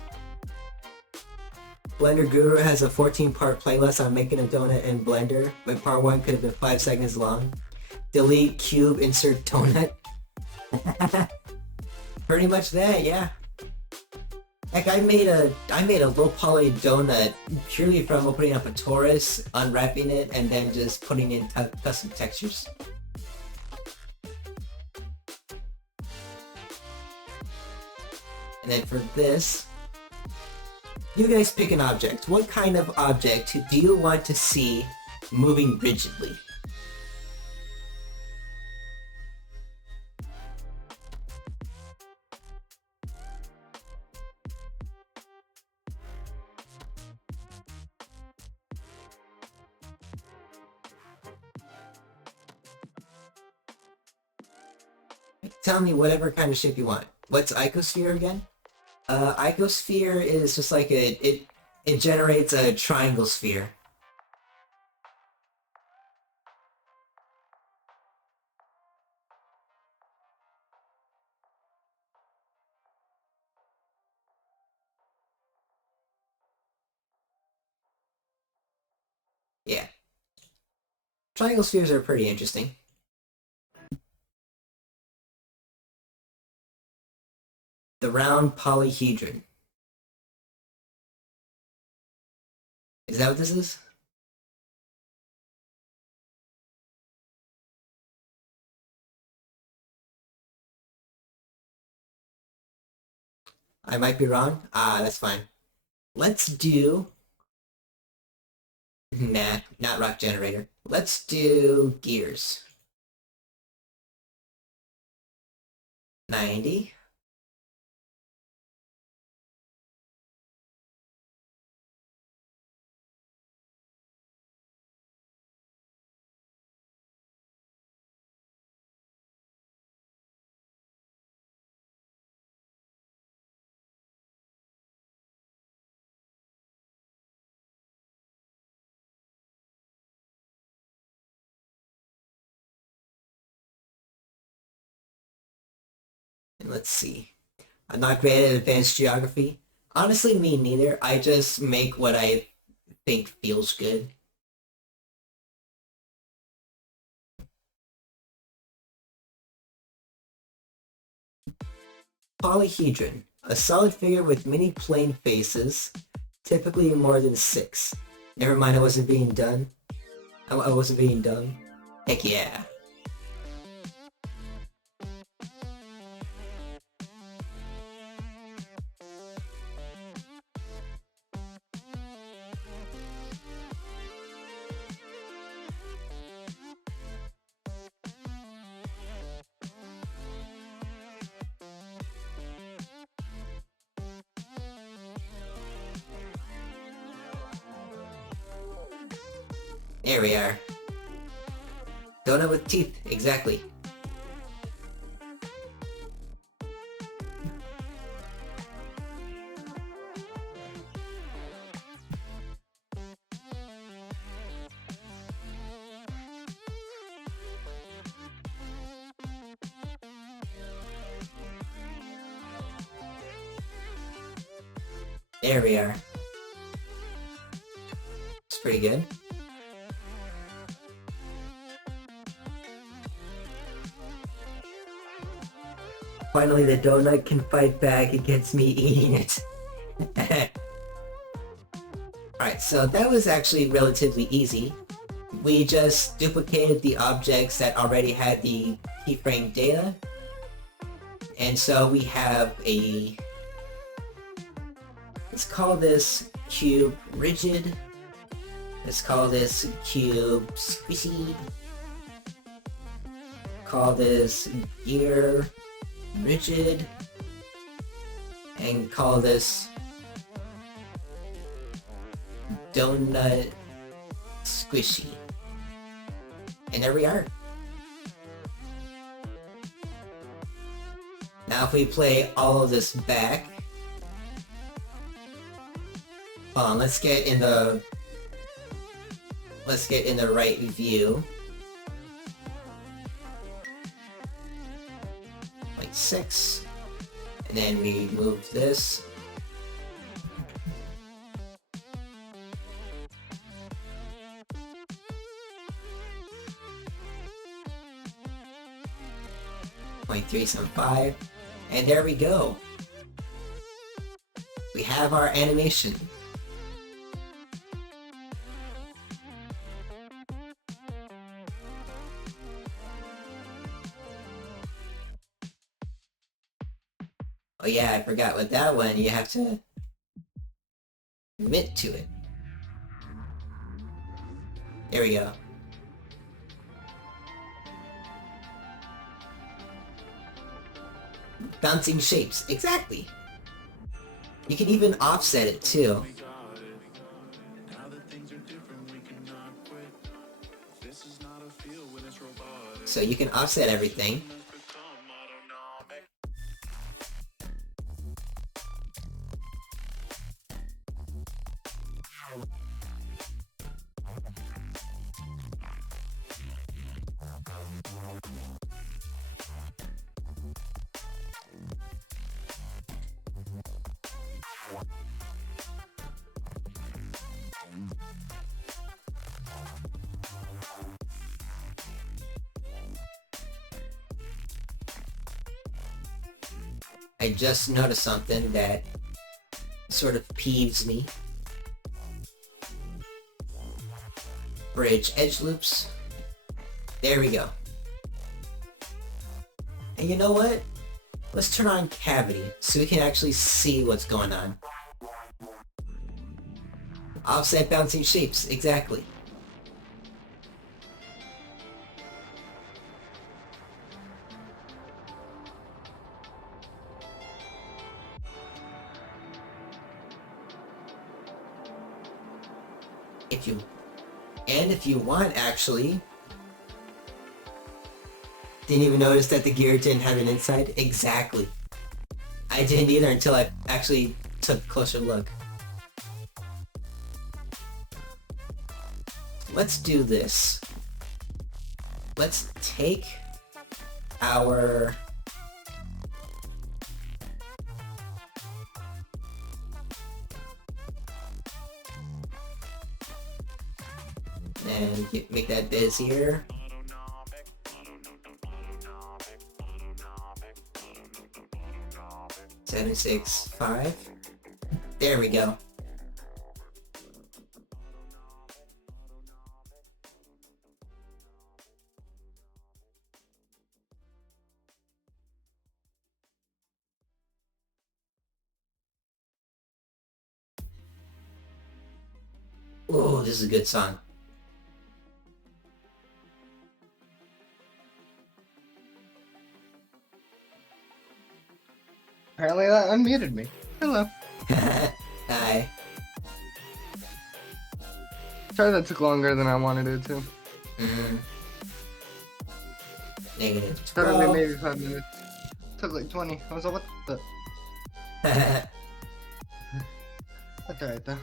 Blender Guru has a 14-part playlist on making a donut in Blender, but part 1 could have been 5 seconds long. Delete, cube, insert donut. Pretty much that, yeah. Heck, I made a low poly donut purely from opening up a torus, unwrapping it, and then just putting in custom textures. And then for this, you guys pick an object. What kind of object do you want to see moving rigidly? Tell me whatever kind of shape you want. What's icosphere again? Icosphere is just like it generates a triangle sphere. Yeah. Triangle spheres are pretty interesting. The round polyhedron. Is that what this is? I might be wrong. That's fine. Let's do... Nah, not rock generator. Let's do gears. 90. And let's see. I'm not great at advanced geography. Honestly, me neither. I just make what I think feels good. Polyhedron. A solid figure with many plane faces, typically more than 6. Never mind, I wasn't being done. I wasn't being dumb. Heck yeah. There we are. Donut with teeth, exactly. There we are. It's pretty good. Finally, the donut can fight back against me eating it. Alright, so that was actually relatively easy. We just duplicated the objects that already had the keyframe data. And so we have a... Let's call this cube rigid. Let's call this cube squishy. Call this gear rigid. And call this donut squishy. And there we are. Now if we play all of this back, hold on, let's get in the right view. Like 6. And then we move this. Point 375. And there we go. We have our animation. Oh yeah, I forgot with that one, you have to commit to it. There we go. Bouncing shapes, exactly. You can even offset it too. So you can offset everything. I just noticed something that sort of peeves me. Bridge edge loops. There we go. And you know what? Let's turn on cavity so we can actually see what's going on. Offset bouncing shapes, exactly. If you want, actually, didn't even notice that the gear didn't have an inside. Exactly. I didn't either until I actually took a closer look. Let's do this. Let's take our and make that busier. 765. There we go. Oh, this is a good song. Apparently that unmuted me. Hello. Hi. Sorry that took longer than I wanted it to. Negative Thought it 12. maybe 5 minutes. Took like 20. I was like, what the? That's alright though.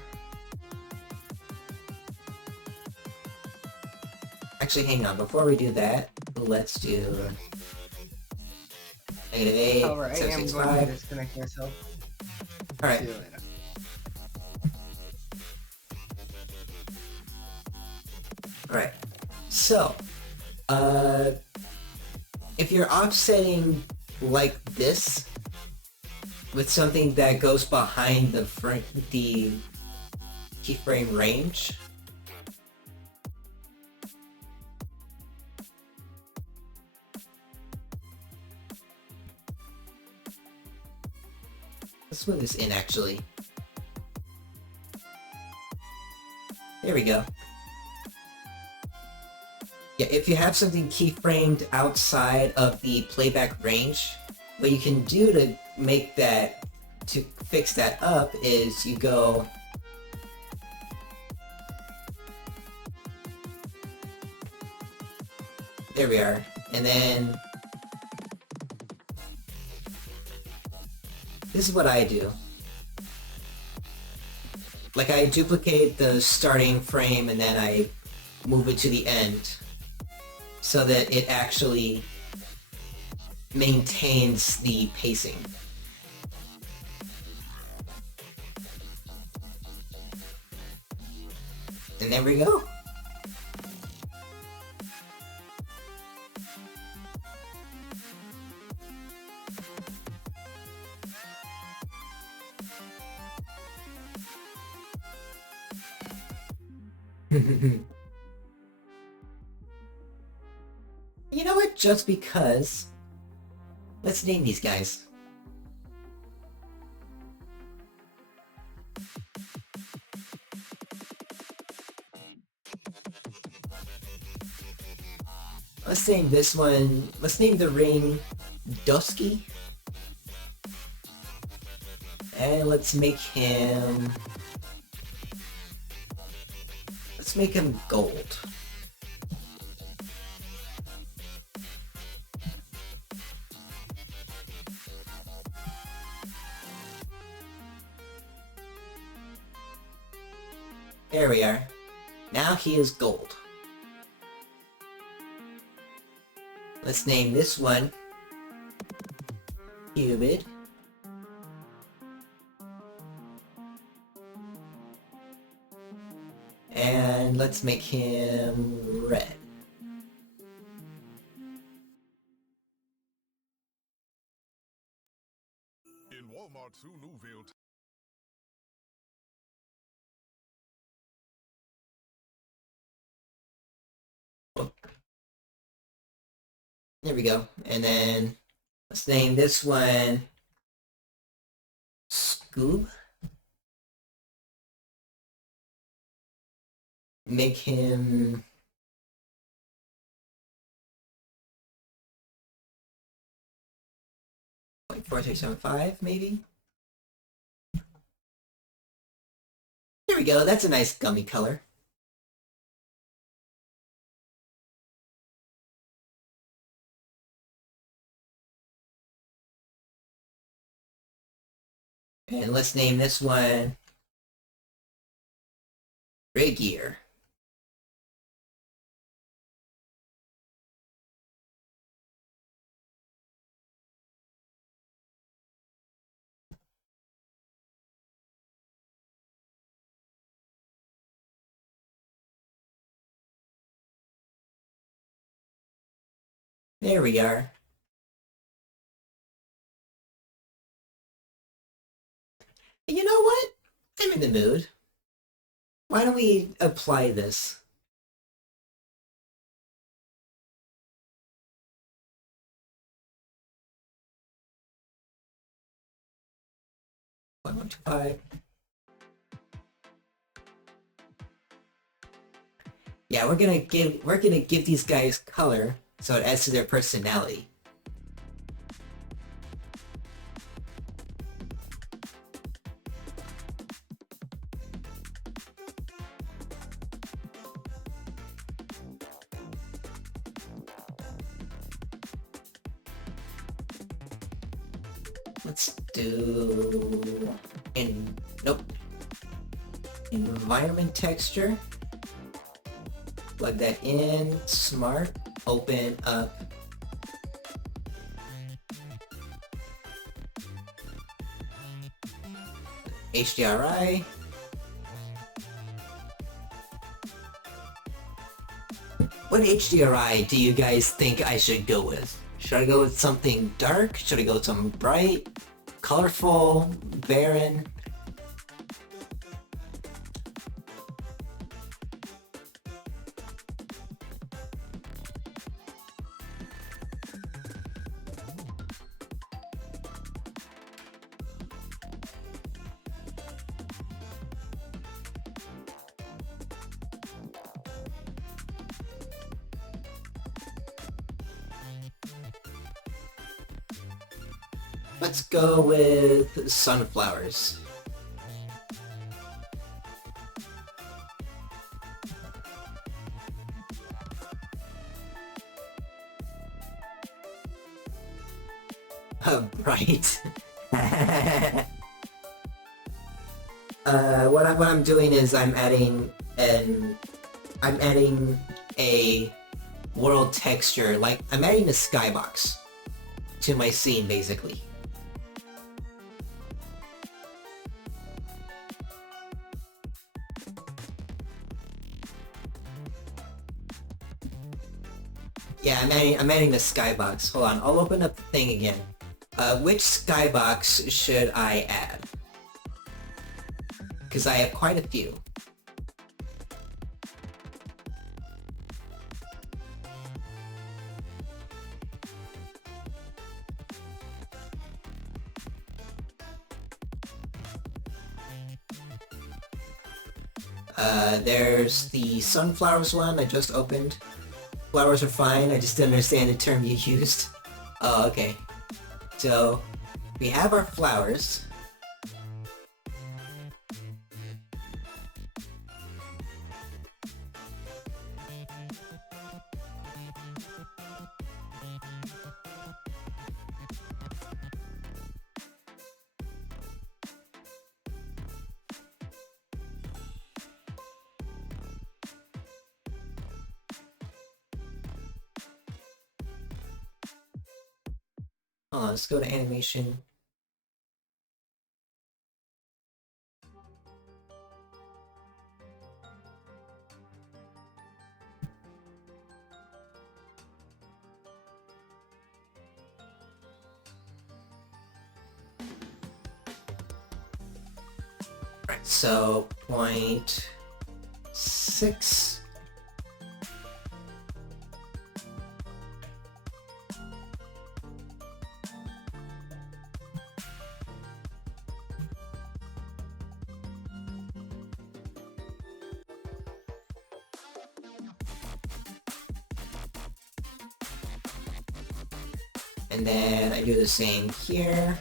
Actually, hang on. Before we do that, let's do negative 8, However, I am going to 765. disconnect myself. Alright. See you later. Alright. So, if you're offsetting like this with something that goes behind the keyframe range, let's move this in actually. There we go. Yeah, if you have something keyframed outside of the playback range, what you can do to make that, to fix that up, is you go there we are, and then this is what I do. Like, I duplicate the starting frame and then I move it to the end so that it actually maintains the pacing. And there we go. You know what? Just because. Let's name these guys. Let's name this one. Let's name the ring Dusky. And let's make him. Let's make him gold. There we are. Now he is gold. Let's name this one Humid. And let's make him red. In Walmart's Nouvelle. There we go. And then let's name this one Scoob. Make him 0.4375 maybe. There we go. That's a nice gummy color. And let's name this one Rig Gear. There we are. You know what? I'm in the mood. Why don't we apply this? One, two, five. Yeah, we're gonna give these guys color so it adds to their personality. Let's do nope. Environment texture. Plug that in. Smart. Open up. HDRI. What HDRI do you guys think I should go with? Should I go with something dark? Should I go with something bright? Colorful? Barren? Let's go with sunflowers. Right. What I'm doing is I'm adding a world texture, like I'm adding a skybox to my scene basically. Yeah, I'm adding the skybox. Hold on, I'll open up the thing again. Which skybox should I add? Because I have quite a few. There's the sunflowers one I just opened. Flowers are fine, I just didn't understand the term you used. Oh, okay. So, we have our flowers. Let's go to animation. Right, so 0.6. And then I do the same here.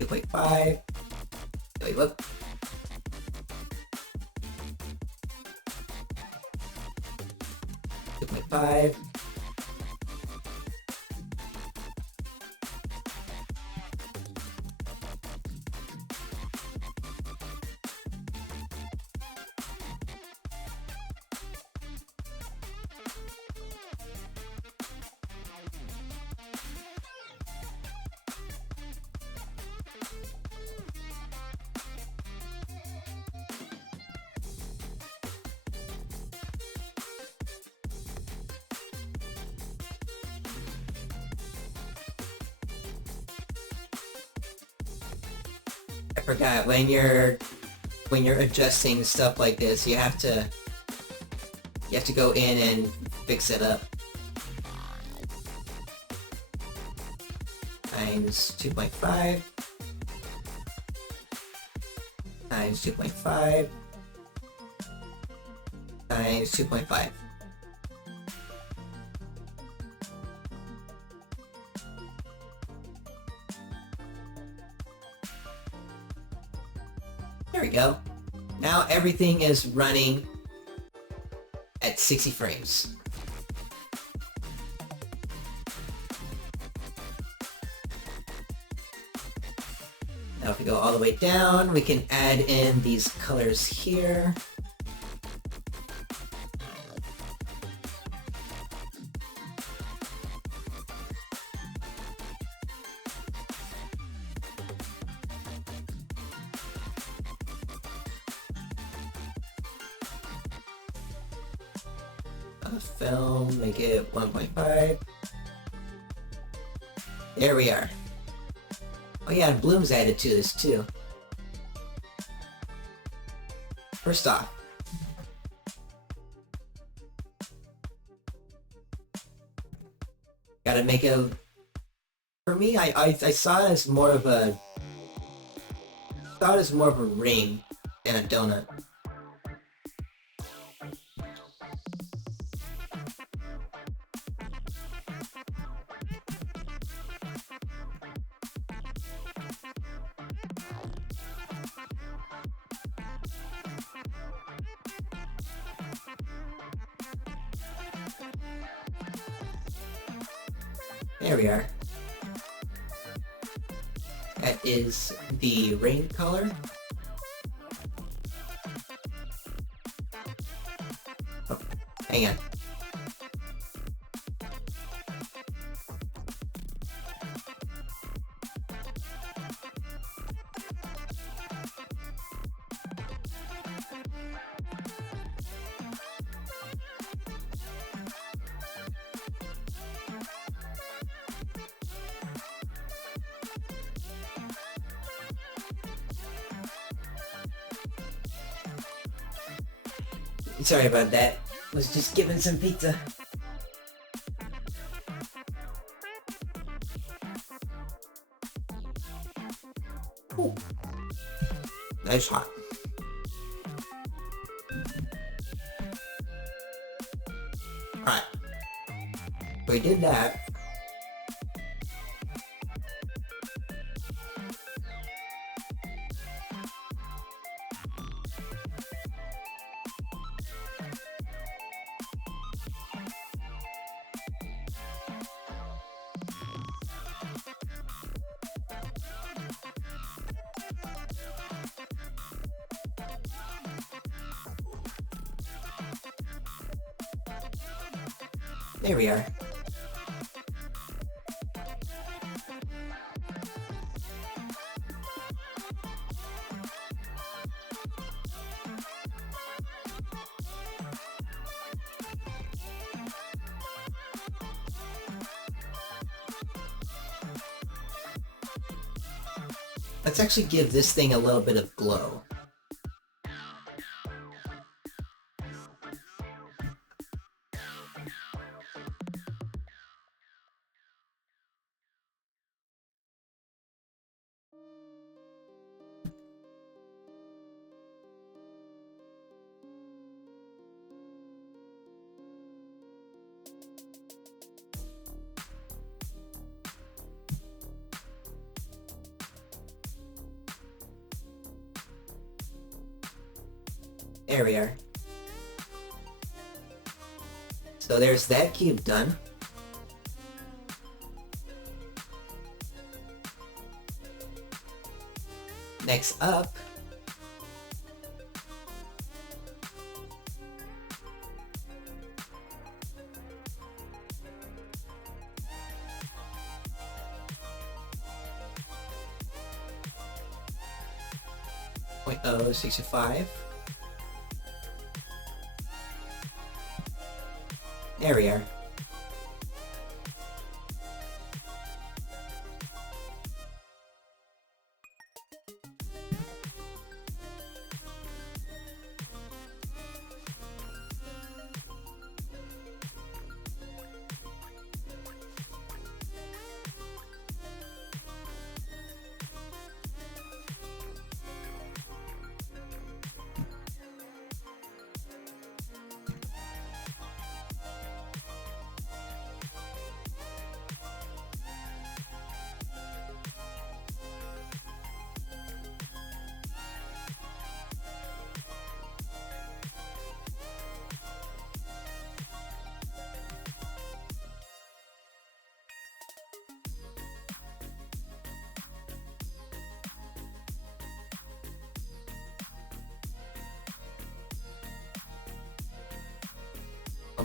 2.5. Wait, look. Five. I forgot, when you're adjusting stuff like this, you have to go in and fix it up. Times 2.5 times 2.5 times 2.5. There we go. Now everything is running at 60 frames. Now if we go all the way down, we can add in these colors here. Film, make it 1.5. There we are. Oh yeah, and blooms added to this too. First off, gotta make a. For me, I saw it as more of a. Saw it as more of a ring than a donut. There we are. That is the rain color. Oh, hang on. Sorry about that. Was just giving some pizza. Ooh. Nice hot. Alright. We did that. There we are. Let's actually give this thing a little bit of glow. There we are. So there's that cube done. Next up, .065. There we are.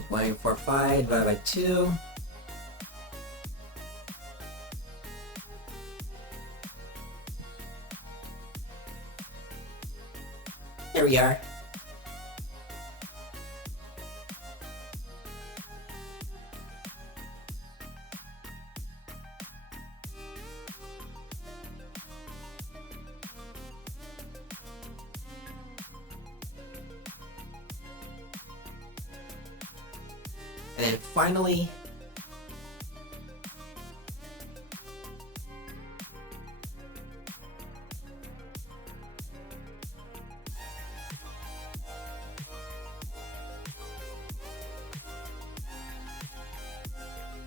1.45 divided by 2. There we are. And then finally,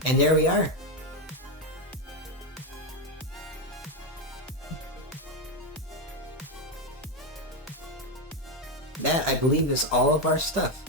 and there we are. That, I believe, is all of our stuff.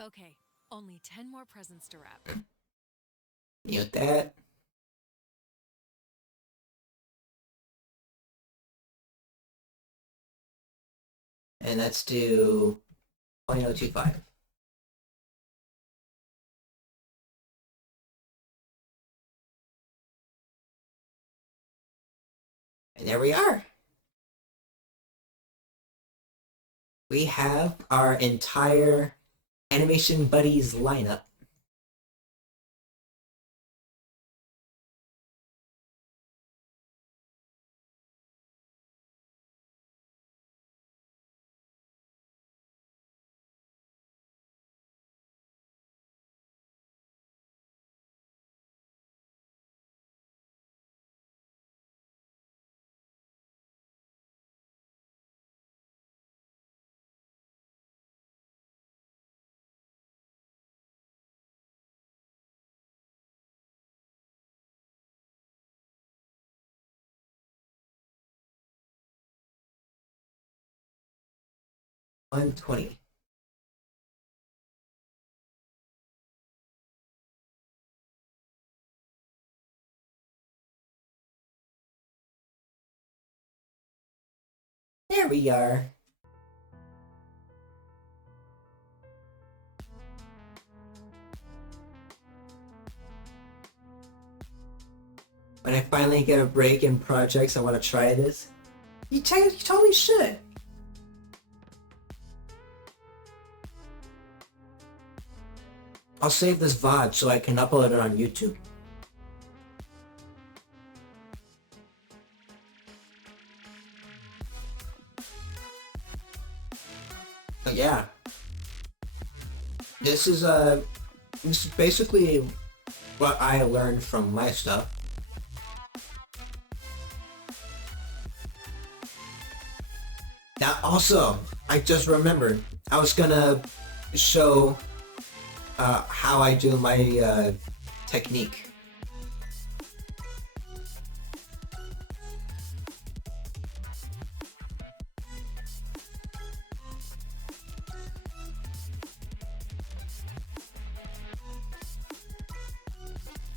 Okay, only 10 more presents to wrap. Mute that. And let's do 0.025. And there we are. We have our entire Animation Buddies lineup. $120. There we are. When I finally get a break in projects, I want to try this. You totally should. I'll save this VOD so I can upload it on YouTube. But yeah. This is basically what I learned from my stuff. Now also, I just remembered, I was gonna show how I do my technique.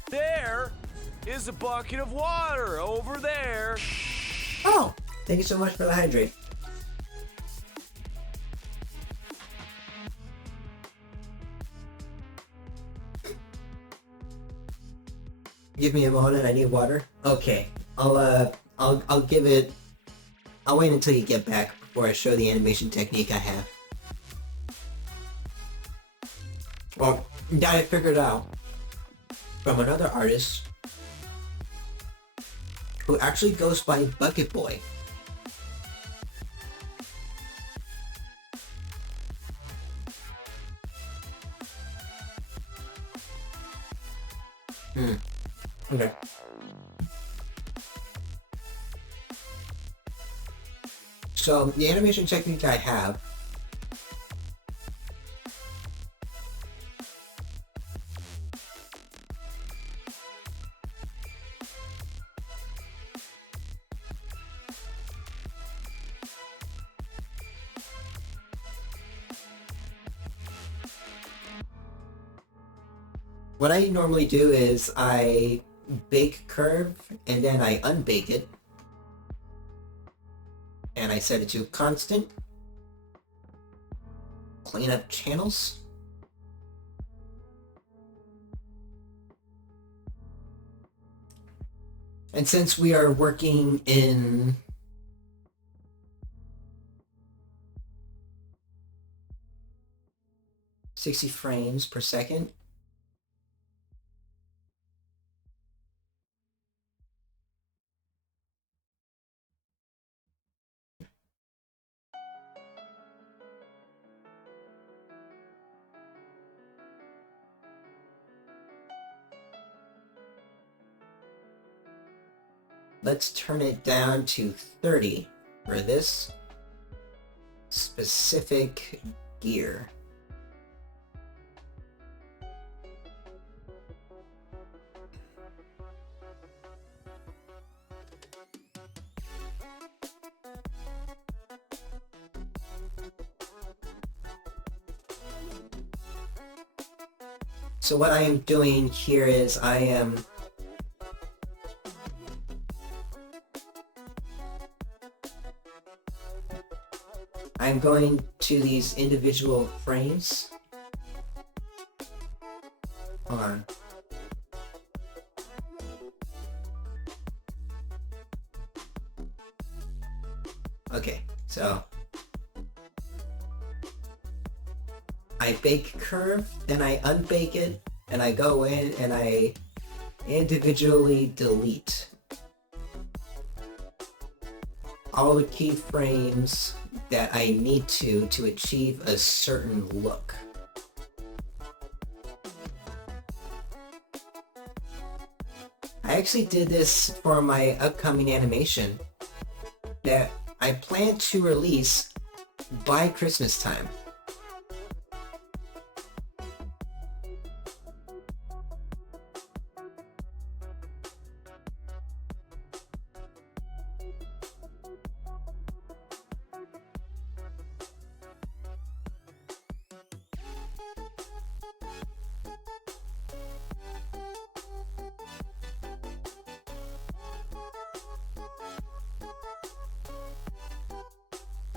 There is a bucket of water over there. Oh, thank you so much for the hydrate. Give me a moment, I need water. Okay, I'll give it. I'll wait until you get back before I show the animation technique I have. Well, got it figured out from another artist who actually goes by Bucket Boy. Okay. So the animation technique I have what I normally do is I bake curve and then I unbake it. And I set it to constant. Clean up channels. And since we are working in .60 frames per second, let's turn it down to 30 for this specific gear. So what I am doing here is I'm going to these individual frames. Hold on. Okay, so I bake curve, then I unbake it, and I go in and I individually delete all the keyframes that I need to achieve a certain look. I actually did this for my upcoming animation that I plan to release by Christmas time.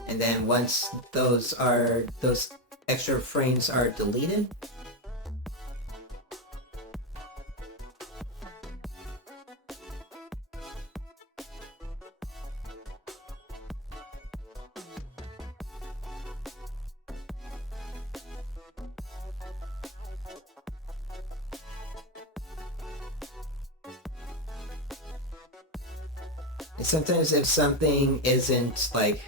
And then once those extra frames are deleted, and sometimes if something isn't like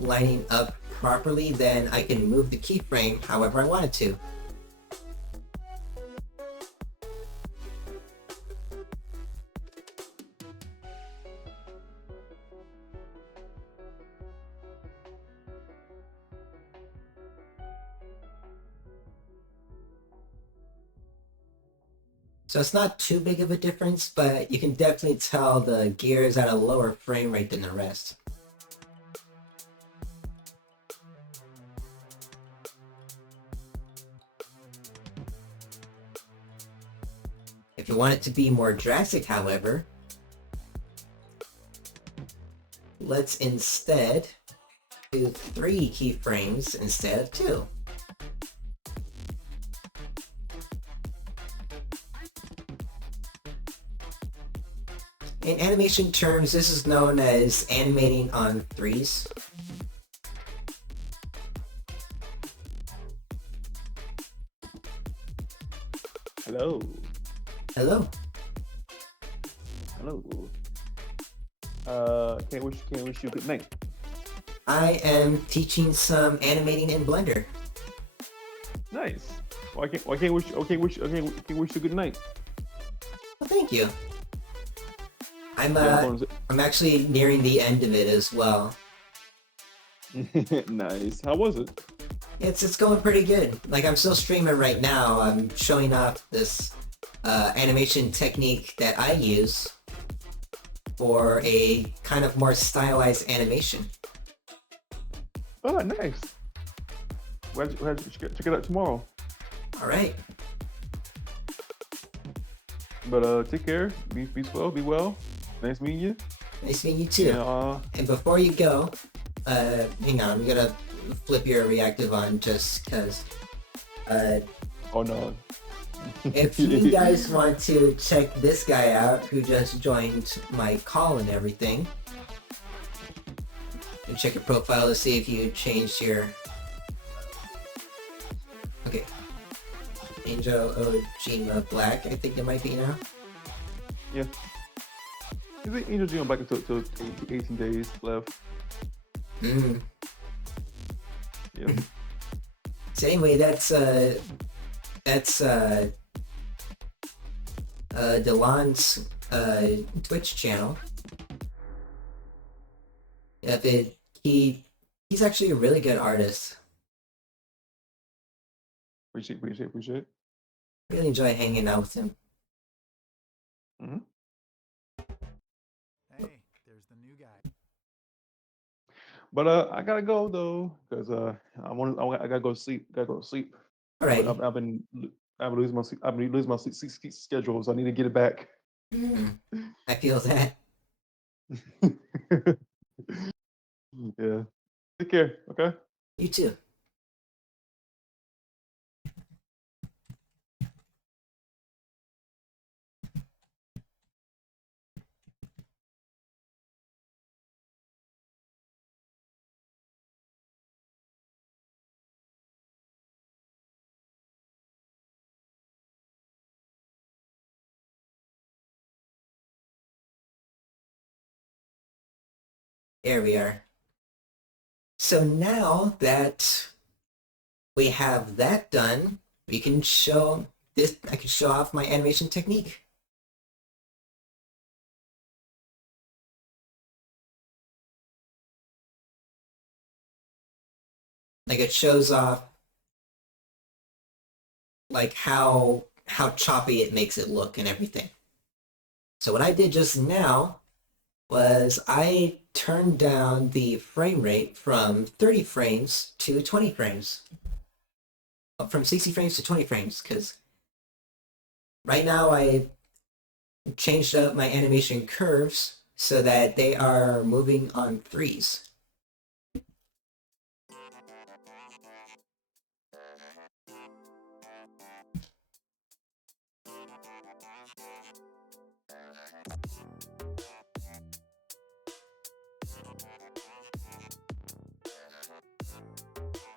lining up properly, then I can move the keyframe however I want it to. So it's not too big of a difference, but you can definitely tell the gear is at a lower frame rate than the rest. If you want it to be more drastic, however, let's instead do 3 keyframes instead of 2. In animation terms, this is known as animating on 3s. Hello. Hello. Hello. Can't wish you good night. I am teaching some animating in Blender. Nice. Well, I can't wish you good night. Well, thank you. I'm Yeah, I'm I'm actually nearing the end of it as well. Nice. How was it? It's going pretty good. Like I'm still streaming right now. I'm showing off this animation technique that I use for a kind of more stylized animation. Oh, nice. We'll have to check it out tomorrow. All right. But take care. Be well. Be well. Nice meeting you. Nice meeting you too. Yeah, And before you go, hang on, we gotta flip your reactive on just because. oh no. If you guys want to check this guy out who just joined my call and everything, you check your profile to see if you changed your. Okay. Angel Ojima Black, I think it might be now. Yeah. I think Angel G on back until 18 days left. Mm. Yeah. So anyway, that's Delon's Twitch channel. He's actually a really good artist. Appreciate. Really enjoy hanging out with him. Mm-hmm. Hey, there's the new guy. But I gotta go though, cause I gotta go to sleep. All right. I've been losing my sleep. I've been losing my sleep schedule, so I need to get it back. I feel that. Yeah. Take care. Okay. You too. There we are. So now that we have that done, we can show this. I can show off my animation technique. Like it shows off like how choppy it makes it look and everything. So what I did just now was I turned down the frame rate from 30 frames to 20 frames. From 60 frames to 20 frames, because right now I changed up my animation curves so that they are moving on threes.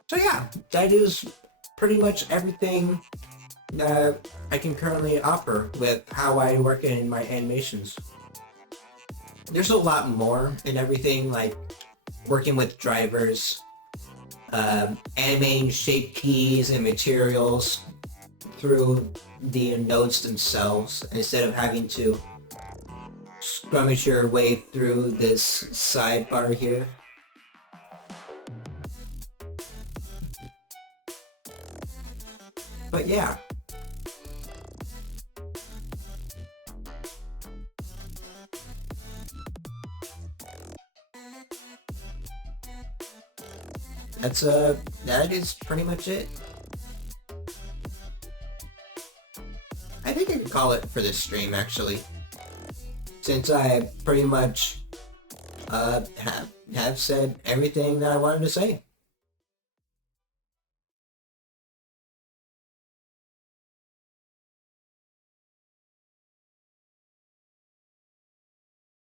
So yeah, that is pretty much everything that I can currently offer with how I work in my animations. There's a lot more in everything, like working with drivers, animating shape keys and materials through the nodes themselves instead of having to scrummage your way through this sidebar here. But yeah. That is pretty much it. I think I could call it for this stream actually. Since I pretty much have said everything that I wanted to say.